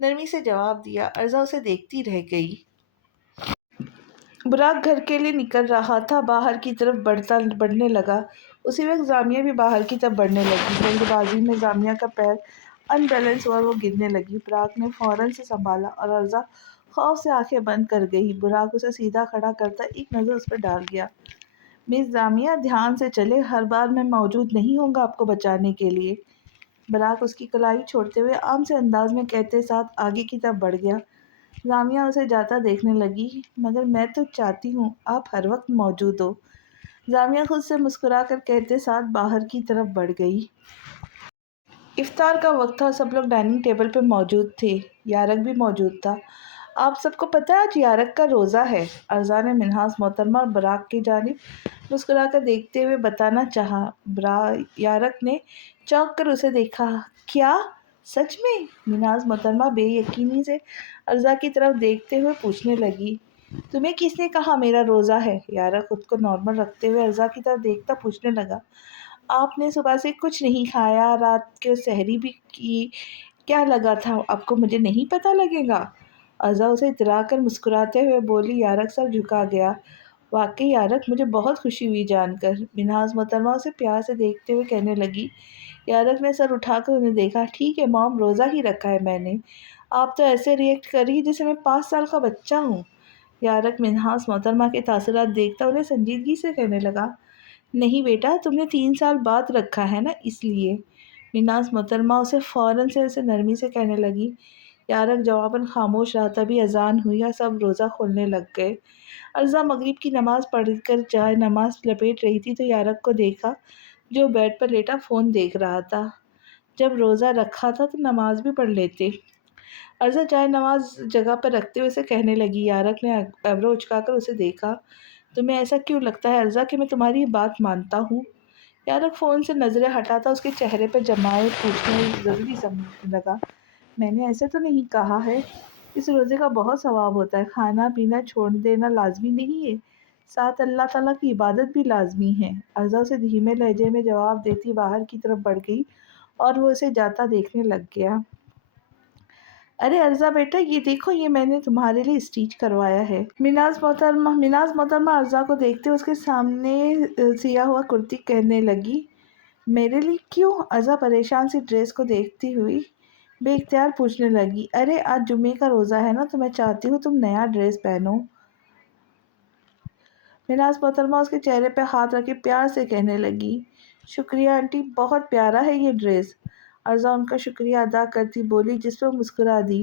نرمی سے جواب دیا۔ ارزا اسے دیکھتی رہ گئی۔ براق گھر کے لیے نکل رہا تھا، باہر کی طرف بڑھنے لگا۔ اسی وقت زامیہ بھی باہر کی طرف بڑھنے لگی۔ جلد بازی میں زامیہ کا پیر ان بیلنس ہوا اور وہ گرنے لگی۔ براق نے فوراً سے سنبھالا اور ارزا خوف سے آنکھیں بند کر گئی۔ براق اسے سیدھا کھڑا کرتا ایک نظر اس پر ڈال گیا۔ مس زامیہ دھیان سے چلے، ہر بار میں موجود نہیں ہوں گا آپ کو بچانے کے لیے۔ براق اس کی کلائی چھوڑتے ہوئے عام سے انداز میں کہتے ساتھ آگے کی طرف بڑھ گیا۔ زامیہ اسے جاتا دیکھنے لگی۔ مگر میں تو چاہتی ہوں آپ ہر وقت موجود ہو، زامیہ خود سے مسکرا کر کہتے ساتھ باہر کی طرف بڑھ گئی۔ افطار کا وقت تھا، سب لوگ ڈائننگ ٹیبل پر موجود تھے، یارق بھی موجود تھا۔ آپ سب کو پتہ ہے آج یارق کا روزہ ہے؟ ارزا نے منہاس محترمہ اور براق کی جانب مسکرا کر دیکھتے ہوئے بتانا چاہا۔ یارق نے چونک کر اسے دیکھا۔ کیا سچ میں؟ منہاس محترمہ بے یقینی سے ارزا کی طرف دیکھتے ہوئے پوچھنے لگی۔ تمہیں کس نے کہا میرا روزہ ہے؟ یارق خود کو نارمل رکھتے ہوئے ارزا کی طرف دیکھتا پوچھنے لگا۔ آپ نے صبح سے کچھ نہیں کھایا، رات کے سحری بھی کی، کیا لگا تھا آپ کو مجھے نہیں پتہ لگے گا؟ ارزا اسے اترا کر مسکراتے ہوئے بولی۔ یارق سر جھکا گیا۔ واقعی یارق، مجھے بہت خوشی ہوئی جان کر، منہاس محترمہ اسے پیار سے دیکھتے ہوئے کہنے لگی۔ یارق نے سر اٹھا کر انہیں دیکھا۔ ٹھیک ہے مام، روزہ ہی رکھا ہے میں نے۔ آپ تو ایسے ریئیکٹ کر رہی جیسے میں 5 سال کا بچہ ہوں۔ یارق منہاس محترمہ کے تاثرات دیکھتا انہیں سنجیدگی سے کہنے لگا۔ نہیں بیٹا، تم نے 3 سال بعد رکھا ہے نا، اس لیے۔ منہاس محترمہ اسے فوراً سے اسے نرمی سے کہنے لگی۔ یارق جواباً خاموش رہا۔ تبھی اذان ہوئی اور سب روزہ کھولنے لگ گئے۔ ارزا مغرب کی نماز پڑھ کر جائے نماز لپیٹ رہی تھی تو یارق کو دیکھا، جو بیڈ پر لیٹا فون دیکھ رہا تھا۔ جب روزہ رکھا تھا تو نماز بھی پڑھ لیتے۔ ارزا جائے نماز جگہ پر رکھتے ہوئے اسے کہنے لگی۔ یارق نے ابرو اچکا کر اسے دیکھا۔ تمہیں ایسا کیوں لگتا ہے ارزا کہ میں تمہاری بات مانتا ہوں؟ یارق فون سے نظریں ہٹاتا اس کے چہرے پہ جمائے پوچھنا ضروری سمجھنے لگا۔ میں نے ایسے تو نہیں کہا ہے، اس روزے کا بہت ثواب ہوتا ہے، کھانا پینا چھوڑ دینا لازمی نہیں ہے، ساتھ اللہ تعالیٰ کی عبادت بھی لازمی ہے۔ ارزا اسے دھیمے لہجے میں جواب دیتی باہر کی طرف بڑھ گئی اور وہ اسے جاتا دیکھنے لگ گیا۔ ارے ارزا بیٹا، یہ دیکھو، یہ میں نے تمہارے لیے اسٹیچ کروایا ہے۔ مناز محترمہ ارزا کو دیکھتے اس کے سامنے سیا ہوا کرتی کہنے لگی۔ میرے لیے کیوں؟ ارزا پریشان سی ڈریس کو دیکھتی ہوئی بے اختیار پوچھنے لگی۔ ارے آج جمعے کا روزہ ہے نا، تو میں چاہتی ہوں تم نیا ڈریس پہنو۔ مناز محترمہ اس کے چہرے پہ ہاتھ رکھے پیار سے کہنے لگی۔ شکریہ آنٹی، بہت پیارا ہے یہ ڈریس۔ ارزا ان کا شکریہ ادا کرتی بولی، جس پہ مسکرا دی۔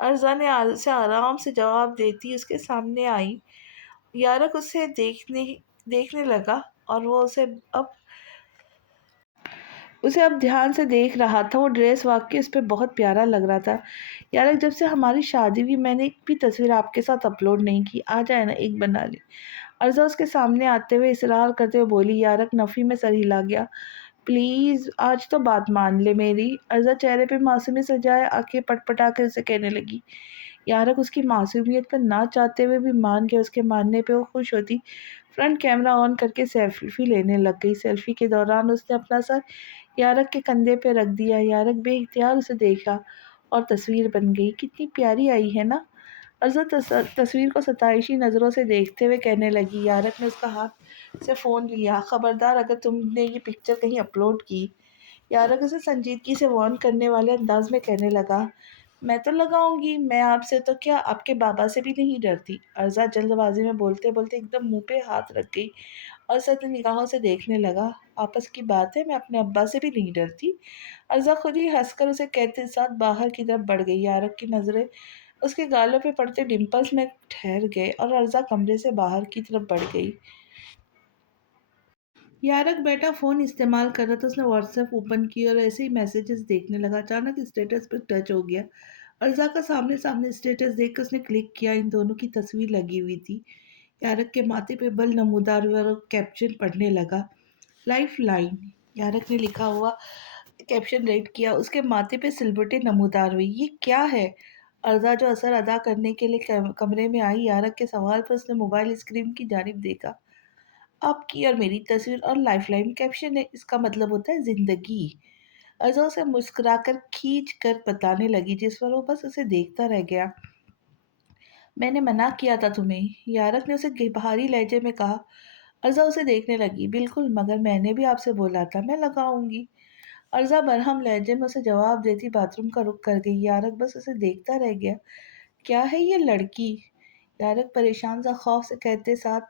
ارزا نے سے آرام سے جواب دیتی اس کے سامنے آئی۔ یارک اسے دیکھنے لگا اور وہ اب اسے دھیان سے دیکھ رہا تھا۔ وہ ڈریس واقعی اس پہ بہت پیارا لگ رہا تھا۔ یارک جب سے ہماری شادی ہوئی میں نے ایک بھی تصویر آپ کے ساتھ اپلوڈ نہیں کی، آ جائے نا ایک بنا لی۔ ارزا اس کے سامنے آتے ہوئے اصرار کرتے ہوئے بولی۔ یارک نفی میں سر ہلا گیا۔ پلیز آج تو بات مان لے میری۔ ارزا چہرے پہ معصومی سجائے آنکھیں پٹ پٹا کے اسے کہنے لگی۔ یارک اس کی معصومیت پر نہ چاہتے ہوئے بھی مان گیا۔ اس کے ماننے پہ وہ خوش ہوتی فرنٹ کیمرہ آن کر کے سیلفی لینے لگ گئی۔ سیلفی کے دوران اس نے اپنا سر یارک کے کندھے پہ رکھ دیا۔ یارک بے اختیار اسے دیکھا اور تصویر بن گئی۔ کتنی پیاری آئی ہے نا؟ ارزا تصویر کو ستائشی نظروں سے دیکھتے ہوئے کہنے لگی۔ یارک نے اس کا ہاتھ سے فون لیا۔ خبردار اگر تم نے یہ پکچر کہیں اپلوڈ کی۔ یارک اسے سنجیدگی سے وارن کرنے والے انداز میں کہنے لگا۔ میں تو لگاؤں گی، میں آپ سے تو کیا آپ کے بابا سے بھی نہیں ڈرتی۔ ارزا جلد بازی میں بولتے بولتے ایک دم منہ پہ ہاتھ رکھ گئی اور سطح نگاہوں سے دیکھنے لگا۔ آپس کی بات ہے، میں اپنے ابا سے بھی نہیں ڈرتی۔ ارزا خود ہی ہنس کر اسے کہتے ساتھ باہر کی طرف بڑھ گئی۔ یارک کی نظریں اس کے گالوں پہ پڑتے ڈمپلز میں ٹھہر گئے اور ارزا کمرے سے باہر کی طرف بڑھ گئی۔ یارک بیٹا فون استعمال کر رہا تھا۔ اس نے واٹس ایپ اوپن کی اور ایسے ہی میسیجز دیکھنے لگا۔ اچانک اسٹیٹس پہ ٹچ ہو گیا۔ ارزا کا سامنے اسٹیٹس دیکھ کر اس نے کلک کیا۔ ان دونوں کی تصویر لگی ہوئی تھی۔ یارک کے ماتھے پہ بل نمودار ہوئے اور کیپشن پڑھنے لگا۔ Life line. یارک نے لکھا ہوا کیپشن ریڈ کیا۔ اس کے ماتھے پہ سلبٹیں نمودار ہوئی۔ یہ کیا ہے؟ ارزا جو اثر ادا کرنے کے لیے کمرے میں آئی، یارک کے سوال پر اس نے موبائل اسکرین کی جانب دیکھا۔ آپ کی اور میری تصویر اور لائف لائن کیپشن ہے، اس کا مطلب ہوتا ہے زندگی۔ ارزا اسے مسکرا کر کھینچ کر بتانے لگی، جس پر وہ بس اسے دیکھتا رہ گیا۔ میں نے منع کیا تھا تمہیں، یارک نے اسے بھاری لہجے میں کہا۔ ارزا اسے دیکھنے لگی۔ بالکل، مگر میں نے بھی آپ سے بولا تھا میں لگاؤں گی۔ ارزا برہم لہجے میں اسے جواب دیتی باتھ روم کا رخ کر گئی۔ یارک بس اسے دیکھتا رہ گیا۔ کیا ہے یہ لڑکی؟ یارک پریشان سا خوف سے کہتے ساتھ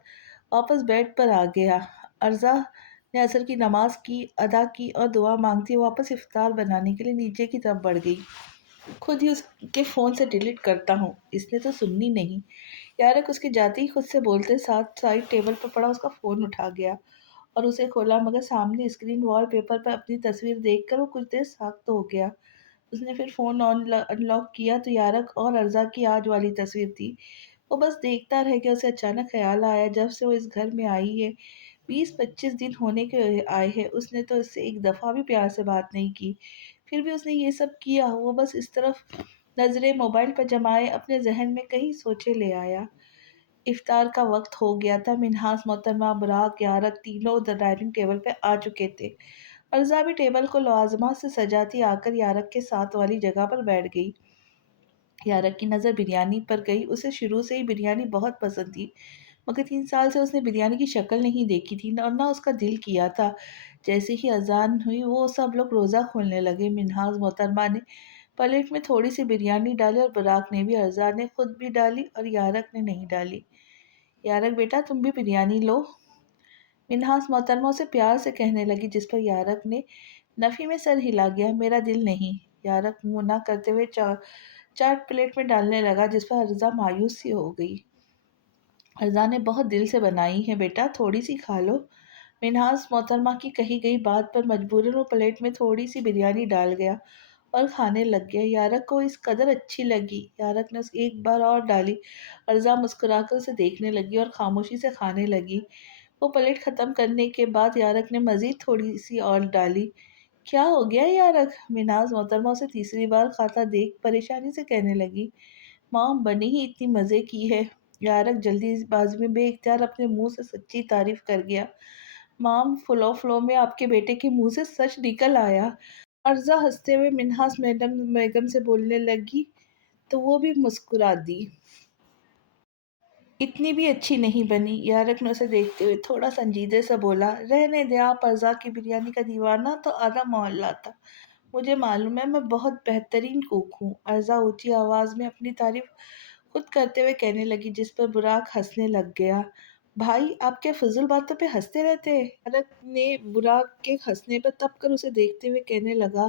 واپس بیڈ پر آ گیا۔ ارزا نے عصر کی نماز ادا کی اور دعا مانگتی واپس افطار بنانے کے لیے نیچے کی طرف بڑھ گئی۔ خود ہی اس کے فون سے ڈیلیٹ کرتا ہوں، اس نے تو سننی نہیں۔ یارک اس کے جاتے ہی خود سے بولتے ساتھ سائڈ ٹیبل پر پڑا اس کا فون اٹھا گیا اور اسے کھولا، مگر سامنے اسکرین وال پیپر پر اپنی تصویر دیکھ کر وہ کچھ دیر ساکت ہو گیا۔ اس نے پھر فون ان لاک کیا تو یارک اور ارزا کی آج والی تصویر تھی۔ وہ بس دیکھتا رہ گیا۔ اسے اچانک خیال آیا جب سے وہ اس گھر میں آئی ہے 20-25 دن ہونے کے آئے ہیں، اس نے تو اس سے ایک دفعہ بھی پیار سے بات نہیں کی۔ پھر بھی اس نے یہ سب کیا۔ وہ بس اس طرف نظریں موبائل پر جمائے اپنے ذہن میں کئی سوچے لے آیا۔ افطار کا وقت ہو گیا تھا۔ منہاس، محترمہ، براق، یارک تینوں ڈائننگ ٹیبل پہ آ چکے تھے۔ ارزا بھی ٹیبل کو لوازمات سے سجاتی آ کر یارک کے ساتھ والی جگہ پر بیٹھ گئی۔ یارک کی نظر بریانی پر گئی۔ اسے شروع سے ہی بریانی بہت پسند تھی، مگر 3 سال سے اس نے بریانی کی شکل نہیں دیکھی تھی اور نہ اس کا دل کیا تھا۔ جیسے ہی اذان ہوئی وہ سب لوگ روزہ کھولنے لگے۔ منہاس محترمہ نے پلیٹ میں تھوڑی سی بریانی ڈالی اور براق نے بھی۔ ارزا نے خود بھی ڈالی اور یارک نے نہیں ڈالی۔ یارک بیٹا تم بھی بریانی لو، منہاس محترمہ اسے پیار سے کہنے لگی، جس پر یارک نے نفی میں سر ہلا گیا۔ میرا دل نہیں۔ یارک منہ نہ کرتے ہوئے چاٹ پلیٹ میں ڈالنے لگا، جس پر ارزا مایوس سی ہو گئی۔ ارزا نے بہت دل سے بنائی ہے بیٹا، تھوڑی سی کھا لو۔ منہاس محترمہ کی کہی گئی بات پر مجبوراً وہ پلیٹ میں تھوڑی سی بریانی ڈال گیا اور کھانے لگ گیا۔ یارک کو اس قدر اچھی لگی، یارک نے ایک بار اور ڈالی۔ ارزا مسکرا کر اسے دیکھنے لگی اور خاموشی سے کھانے لگی۔ وہ پلیٹ ختم کرنے کے بعد یارک نے مزید تھوڑی سی اور ڈالی۔ کیا ہو گیا یارک؟ منہاس محترمہ اسے تیسری بار کھاتا دیکھ پریشانی سے کہنے لگی۔ ماں بنی ہی اتنی مزے کی ہے۔ یارک جلدی بازی میں بے اختیار اپنے منہ سے سچی تعریف کر گیا۔ مام فلو میں آپ کے بیٹے کے منہ سے سچ نکل آیا۔ ارزا ہنستے ہوئے منہاس بیگم سے بولنے لگی تو وہ بھی مسکرا دی۔ اتنی بھی اچھی نہیں بنی۔ یارک نے اسے دیکھتے ہوئے تھوڑا سنجیدے سے بولا۔ رہنے دیں آپ، ارزا کی بریانی کا دیوانہ تو آدھا محلہ تھا، مجھے معلوم ہے، میں بہت بہترین کوک ہوں۔ ارزا اونچی آواز میں اپنی تعریف خود کرتے ہوئے کہنے لگی، جس پر براق ہنسنے لگ گیا۔ بھائی آپ کیا فضول باتوں پہ ہنستے رہتے ہیں؟ یارک نے براق کے ہنسنے پر تپ کر اسے دیکھتے ہوئے کہنے لگا۔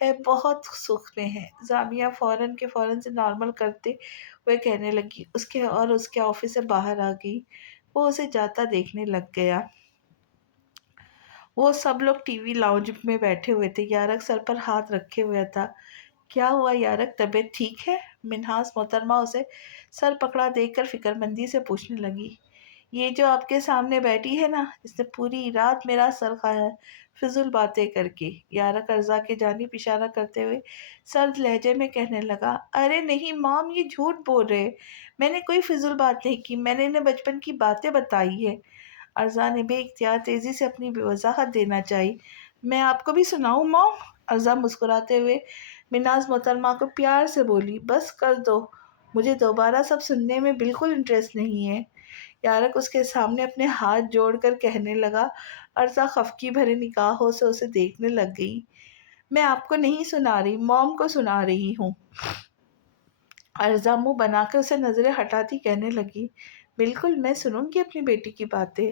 ہے بہت سکھ میں ہے، زامیہ فوراً کے فوراً سے نارمل کرتے ہوئے کہنے لگی۔ اس کے آفس سے باہر آ گئی۔ وہ اسے جاتا دیکھنے لگ گیا۔ وہ سب لوگ ٹی وی لاؤنج میں بیٹھے ہوئے تھے۔ یارک سر پر ہاتھ رکھے ہوئے تھا۔ کیا ہوا یارک، طبیعت ٹھیک ہے؟ منہاس محترمہ اسے سر پکڑا دیکھ کر فکر مندی سے پوچھنے لگی۔ یہ جو آپ کے سامنے بیٹھی ہے نا، اس نے پوری رات میرا سر کھایا ہے فضول باتیں کر کے۔ یارک ارزا کی جانب اشارہ کرتے ہوئے سرد لہجے میں کہنے لگا، ارے نہیں مام، یہ جھوٹ بول رہے، میں نے کوئی فضول بات نہیں کی، میں نے انہیں بچپن کی باتیں بتائی ہے۔ ارزا نے بے اختیار تیزی سے اپنی وضاحت دینا چاہی۔ میں آپ کو بھی سناؤں مام؟ ارزا مسکراتے ہوئے مناز محترمہ کو پیار سے بولی۔ بس کر دو، مجھے دوبارہ سب سننے میں بالکل انٹرسٹ نہیں ہے۔ یارک اس کے سامنے اپنے ہاتھ جوڑ کر کہنے لگا۔ ارزا خفگی بھرے نگاہوں سے اسے دیکھنے لگ گئی۔ میں آپ کو نہیں سنا رہی، موم کو سنا رہی ہوں۔ ارزا منہ بنا کر اسے نظریں ہٹاتی کہنے لگی، بالکل میں سنوں گی اپنی بیٹی کی باتیں۔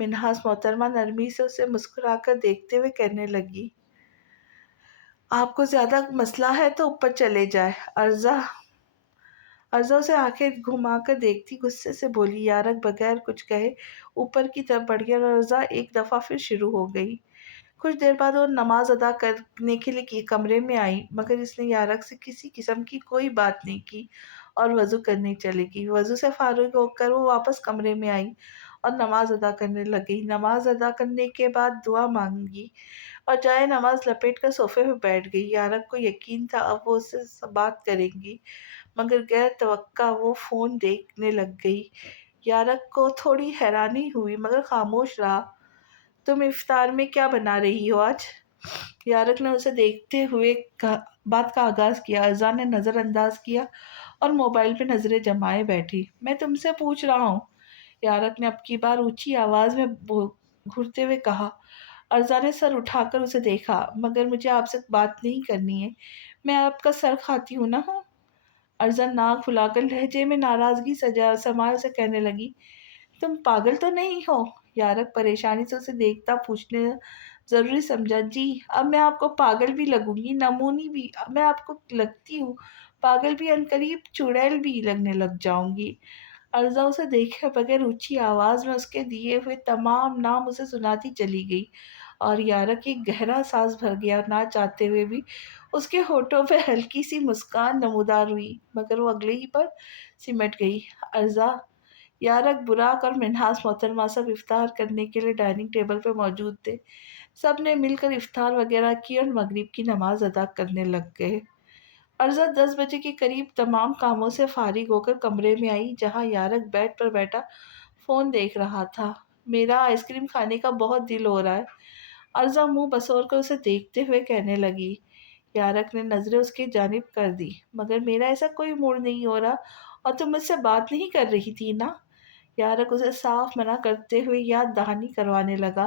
منہاس محترمہ نرمی سے اسے مسکرا کر دیکھتے ہوئے کہنے لگی، آپ کو زیادہ مسئلہ ہے تو اوپر چلے جائے۔ ارزا اسے آنکھیں گھما کر دیکھتی غصے سے بولی۔ یارک بغیر کچھ کہے اوپر کی طرف بڑھ گیا اور ارزا ایک دفعہ پھر شروع ہو گئی۔ کچھ دیر بعد وہ نماز ادا کرنے کے لیے کمرے میں آئی، مگر اس نے یارک سے کسی قسم کی کوئی بات نہیں کی اور وضو کرنے چلی گئی۔ وضو سے فارغ ہو کر وہ واپس کمرے میں آئی اور نماز ادا کرنے لگی۔ نماز ادا کرنے کے بعد دعا مانگی اور جائے نماز لپیٹ کر صوفے پہ بیٹھ گئی۔ یارک کو یقین تھا اب وہ اس سے بات کرے گی، مگر غیر توقع وہ فون دیکھنے لگ گئی۔ یارک کو تھوڑی حیرانی ہوئی مگر خاموش رہا۔ تم افطار میں کیا بنا رہی ہو آج؟ یارک نے اسے دیکھتے ہوئے بات کا آغاز کیا۔ ارزا نے نظر انداز کیا اور موبائل پہ نظریں جمائے بیٹھی۔ میں تم سے پوچھ رہا ہوں، یارک نے اب کی بار اونچی آواز میں گھرتے ہوئے کہا۔ ارزا نے سر اٹھا کر اسے دیکھا، مگر مجھے آپ سے بات نہیں کرنی ہے، میں آپ کا سر کھاتی ہوں نا ہوں۔ ارزا ناک پھلا کر لہجے میں ناراضگی سمال سے کہنے لگی، تم پاگل تو نہیں ہو؟ یارک پریشانی سے اسے دیکھتا پوچھنے ضروری سمجھا، جی اب میں آپ کو پاگل بھی لگوں گی، نمونی بھی، اب میں آپ کو لگتی ہوں پاگل بھی، عنقریب چڑیل بھی لگنے لگ جاؤں گی۔ ارزا اسے دیکھے بغیر اونچی آواز میں اس کے دیے ہوئے تمام نام اسے سناتی چلی گئی اور یارک ایک گہرا سانس بھر گیا۔ نہ چاہتے ہوئے بھی اس کے ہونٹوں پہ ہلکی سی مسکان نمودار ہوئی، مگر وہ اگلے ہی پر سمٹ گئی۔ ارزا، یارک، براق اور منہاس محترمہ سب افطار کرنے کے لیے ڈائننگ ٹیبل پہ موجود تھے۔ سب نے مل کر افطار وغیرہ کی اور مغرب کی نماز ادا کرنے لگ گئے۔ ارزا 10 بجے کے قریب تمام کاموں سے فارغ ہو کر کمرے میں آئی جہاں یارک بیڈ پر بیٹھا فون دیکھ رہا تھا۔ میرا آئس کریم کھانے کا بہت دل ہو رہا ہے، ارزا منہ بسور کر اسے دیکھتے ہوئے کہنے لگی۔ یارک نے نظریں اس کی جانب کر دی، مگر میرا ایسا کوئی موڈ نہیں ہو رہا اور تم مجھ سے بات نہیں کر رہی تھی نا؟ یارک اسے صاف منع کرتے ہوئے یاد دہانی کروانے لگا،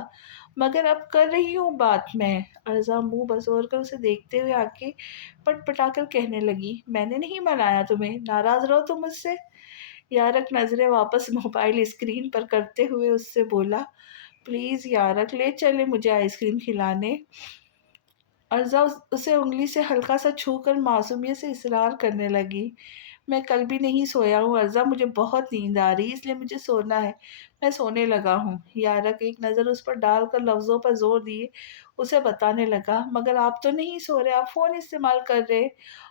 مگر اب کر رہی ہوں بات میں۔ ارزا منہ بسور کر اسے دیکھتے ہوئے آنکھیں پٹ پٹا کر کہنے لگی، میں نے نہیں منایا تمہیں، ناراض رہو تم مجھ سے؟ یارک نظریں واپس موبائل اسکرین پر کرتے ہوئے اس سے بولا، پلیز یارک لے چلے مجھے آئس کریم کھلانے۔ ارزا اسے انگلی سے ہلکا سا چھو کر معصومیت سے اصرار کرنے لگی، میں کل بھی نہیں سویا ہوں ارزا، مجھے بہت نیند آ رہی اس لیے مجھے سونا ہے، میں سونے لگا ہوں۔ یارک ایک نظر اس پر ڈال کر لفظوں پر زور دیے اسے بتانے لگا، مگر آپ تو نہیں سو رہے، آپ فون استعمال کر رہے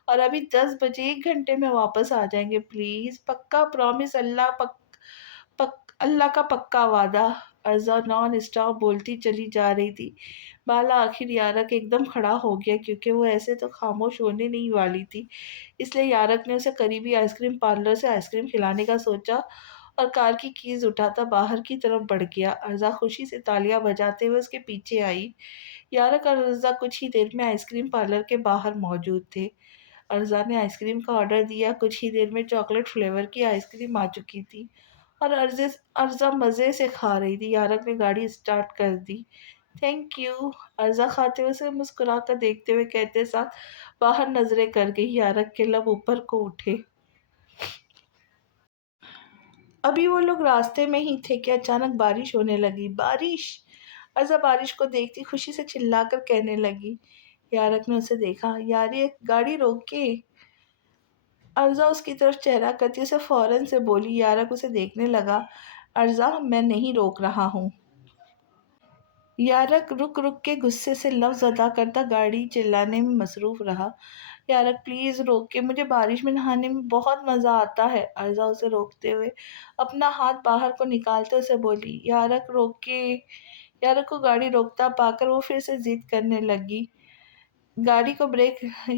اور ابھی 10 بجے 1 گھنٹے میں واپس آ جائیں گے، پلیز پکا پرامس، اللہ کا پکا وعدہ۔ ارزا نان اسٹاپ بولتی چلی جا رہی تھی۔ بالا آخر یارک ایک دم کھڑا ہو گیا، کیونکہ وہ ایسے تو خاموش ہونے نہیں والی تھی، اس لیے یارک نے اسے قریبی آئس کریم پارلر سے آئس کریم کھلانے کا سوچا اور کار کی کیز اٹھاتا باہر کی طرف بڑھ گیا۔ ارزا خوشی سے تالیاں بجاتے ہوئے اس کے پیچھے آئی۔ یارک اور ارزا کچھ ہی دیر میں آئس کریم پارلر کے باہر موجود تھے۔ ارزا نے آئس کریم کا آرڈر دیا، کچھ ہی دیر میں چاکلیٹ فلیور کی آئس کریم آ چکی تھی اور ارزا مزے سے کھا رہی تھی۔ یارک نے گاڑی اسٹارٹ کر دی۔ تھینک یو، ارزا کھاتے ہوئے سے مسکرا کر دیکھتے ہوئے کہتے ساتھ باہر نظریں کر گئی۔ یارک کے لب اوپر کو اٹھے۔ ابھی وہ لوگ راستے میں ہی تھے کہ اچانک بارش ہونے لگی۔ بارش! ارزا بارش کو دیکھتی خوشی سے چلا کر کہنے لگی، یارک نے اسے دیکھا۔ یاری گاڑی روک کے ارزا اس کی طرف چہرہ کرتی اسے فوراً سے بولی۔ یارک اسے دیکھنے لگا۔ ارزا میں نہیں روک رہا ہوں۔ یارک رک رک کے غصے سے لفظ ادا کرتا گاڑی چلانے میں مصروف رہا۔ یارک پلیز روکے، مجھے بارش میں نہانے میں بہت مزہ آتا ہے۔ ارزا اسے روکتے ہوئے اپنا ہاتھ باہر کو نکالتے اسے بولی۔ یارک روکے۔ یارک کو گاڑی روکتا پا کر وہ پھر سے ضد کرنے لگی۔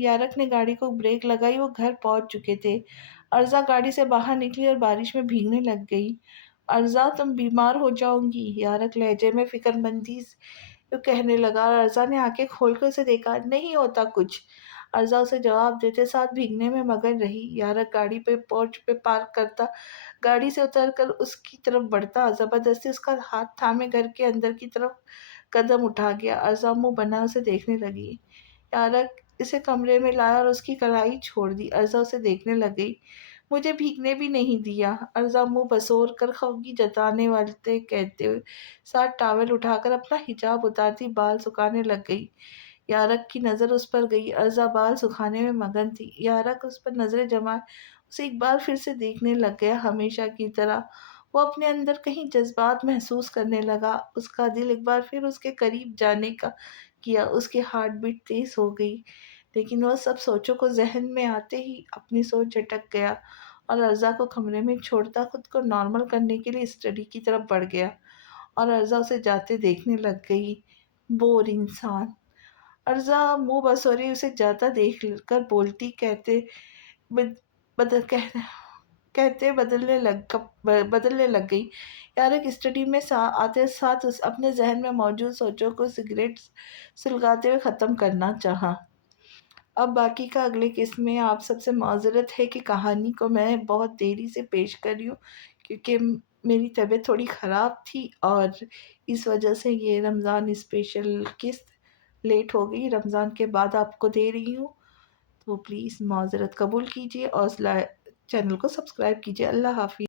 یارک نے گاڑی کو بریک لگائی۔ وہ گھر پہنچ چکے تھے۔ ارزا گاڑی سے باہر نکلی اور بارش میں بھیگنے لگ گئی۔ ارزا تم بیمار ہو جاؤ گی، یارک لہجے میں فکر مندی سے کہنے لگا۔ اور ارزا نے آنکھیں کھول کر اسے دیکھا۔ نہیں ہوتا کچھ، ارزا اسے جواب دیتے ساتھ بھیگنے میں مگن رہی۔ یارک گاڑی پہ پورچ پہ پارک کرتا گاڑی سے اتر کر اس کی طرف بڑھتا، زبردستی اس کا ہاتھ تھامے گھر کے اندر کی طرف قدم اٹھا گیا۔ ارزا منہ بنا اسے دیکھنے لگی۔ یارک اسے کمرے میں لایا اور اس کی کڑھائی چھوڑ دی۔ ارزا اسے دیکھنے لگ گئی۔ مجھے بھیگنے بھی نہیں دیا، ارزا منہ بسور کر خفگی جتانے والے کہتے ہوئے ساتھ ٹاول اٹھا کر اپنا حجاب اتارتی بال سکھانے لگ گئی۔ یارک کی نظر اس پر گئی۔ ارزا بال سکھانے میں مگن تھی۔ یارک اس پر نظریں جمائے اسے ایک بار پھر سے دیکھنے لگ گیا۔ ہمیشہ کی طرح وہ اپنے اندر کہیں جذبات محسوس کرنے لگا۔ اس کا دل ایک بار پھر اس کے قریب جانے کا کیا۔ اس کی ہارٹ بیٹ تیز ہو گئی، لیکن وہ سب سوچوں کو ذہن میں آتے ہی اپنی سوچ جھٹک گیا اور ارزا کو کمرے میں چھوڑتا خود کو نارمل کرنے کے لیے اسٹڈی کی طرف بڑھ گیا۔ اور ارزا اسے جاتے دیکھنے لگ گئی۔ بور انسان، ارزا منہ بسوری اسے جاتا دیکھ کر بولتی کہتے بدلنے لگ گئی۔ یارک اسٹڈی میں آتے ساتھ اپنے ذہن میں موجود سوچوں کو سگریٹ سلگاتے ہوئے ختم کرنا چاہا۔ اب باقی کا اگلے قسط میں آپ سب سے معذرت ہے کہ کہانی کو میں بہت دیری سے پیش کر رہی ہوں، کیونکہ میری طبیعت تھوڑی خراب تھی اور اس وجہ سے یہ رمضان اسپیشل قسط لیٹ ہو گئی۔ رمضان کے بعد آپ کو دے رہی ہوں، تو پلیز معذرت قبول کیجیے اور چینل کو سبسکرائب کیجیے۔ اللہ حافظ۔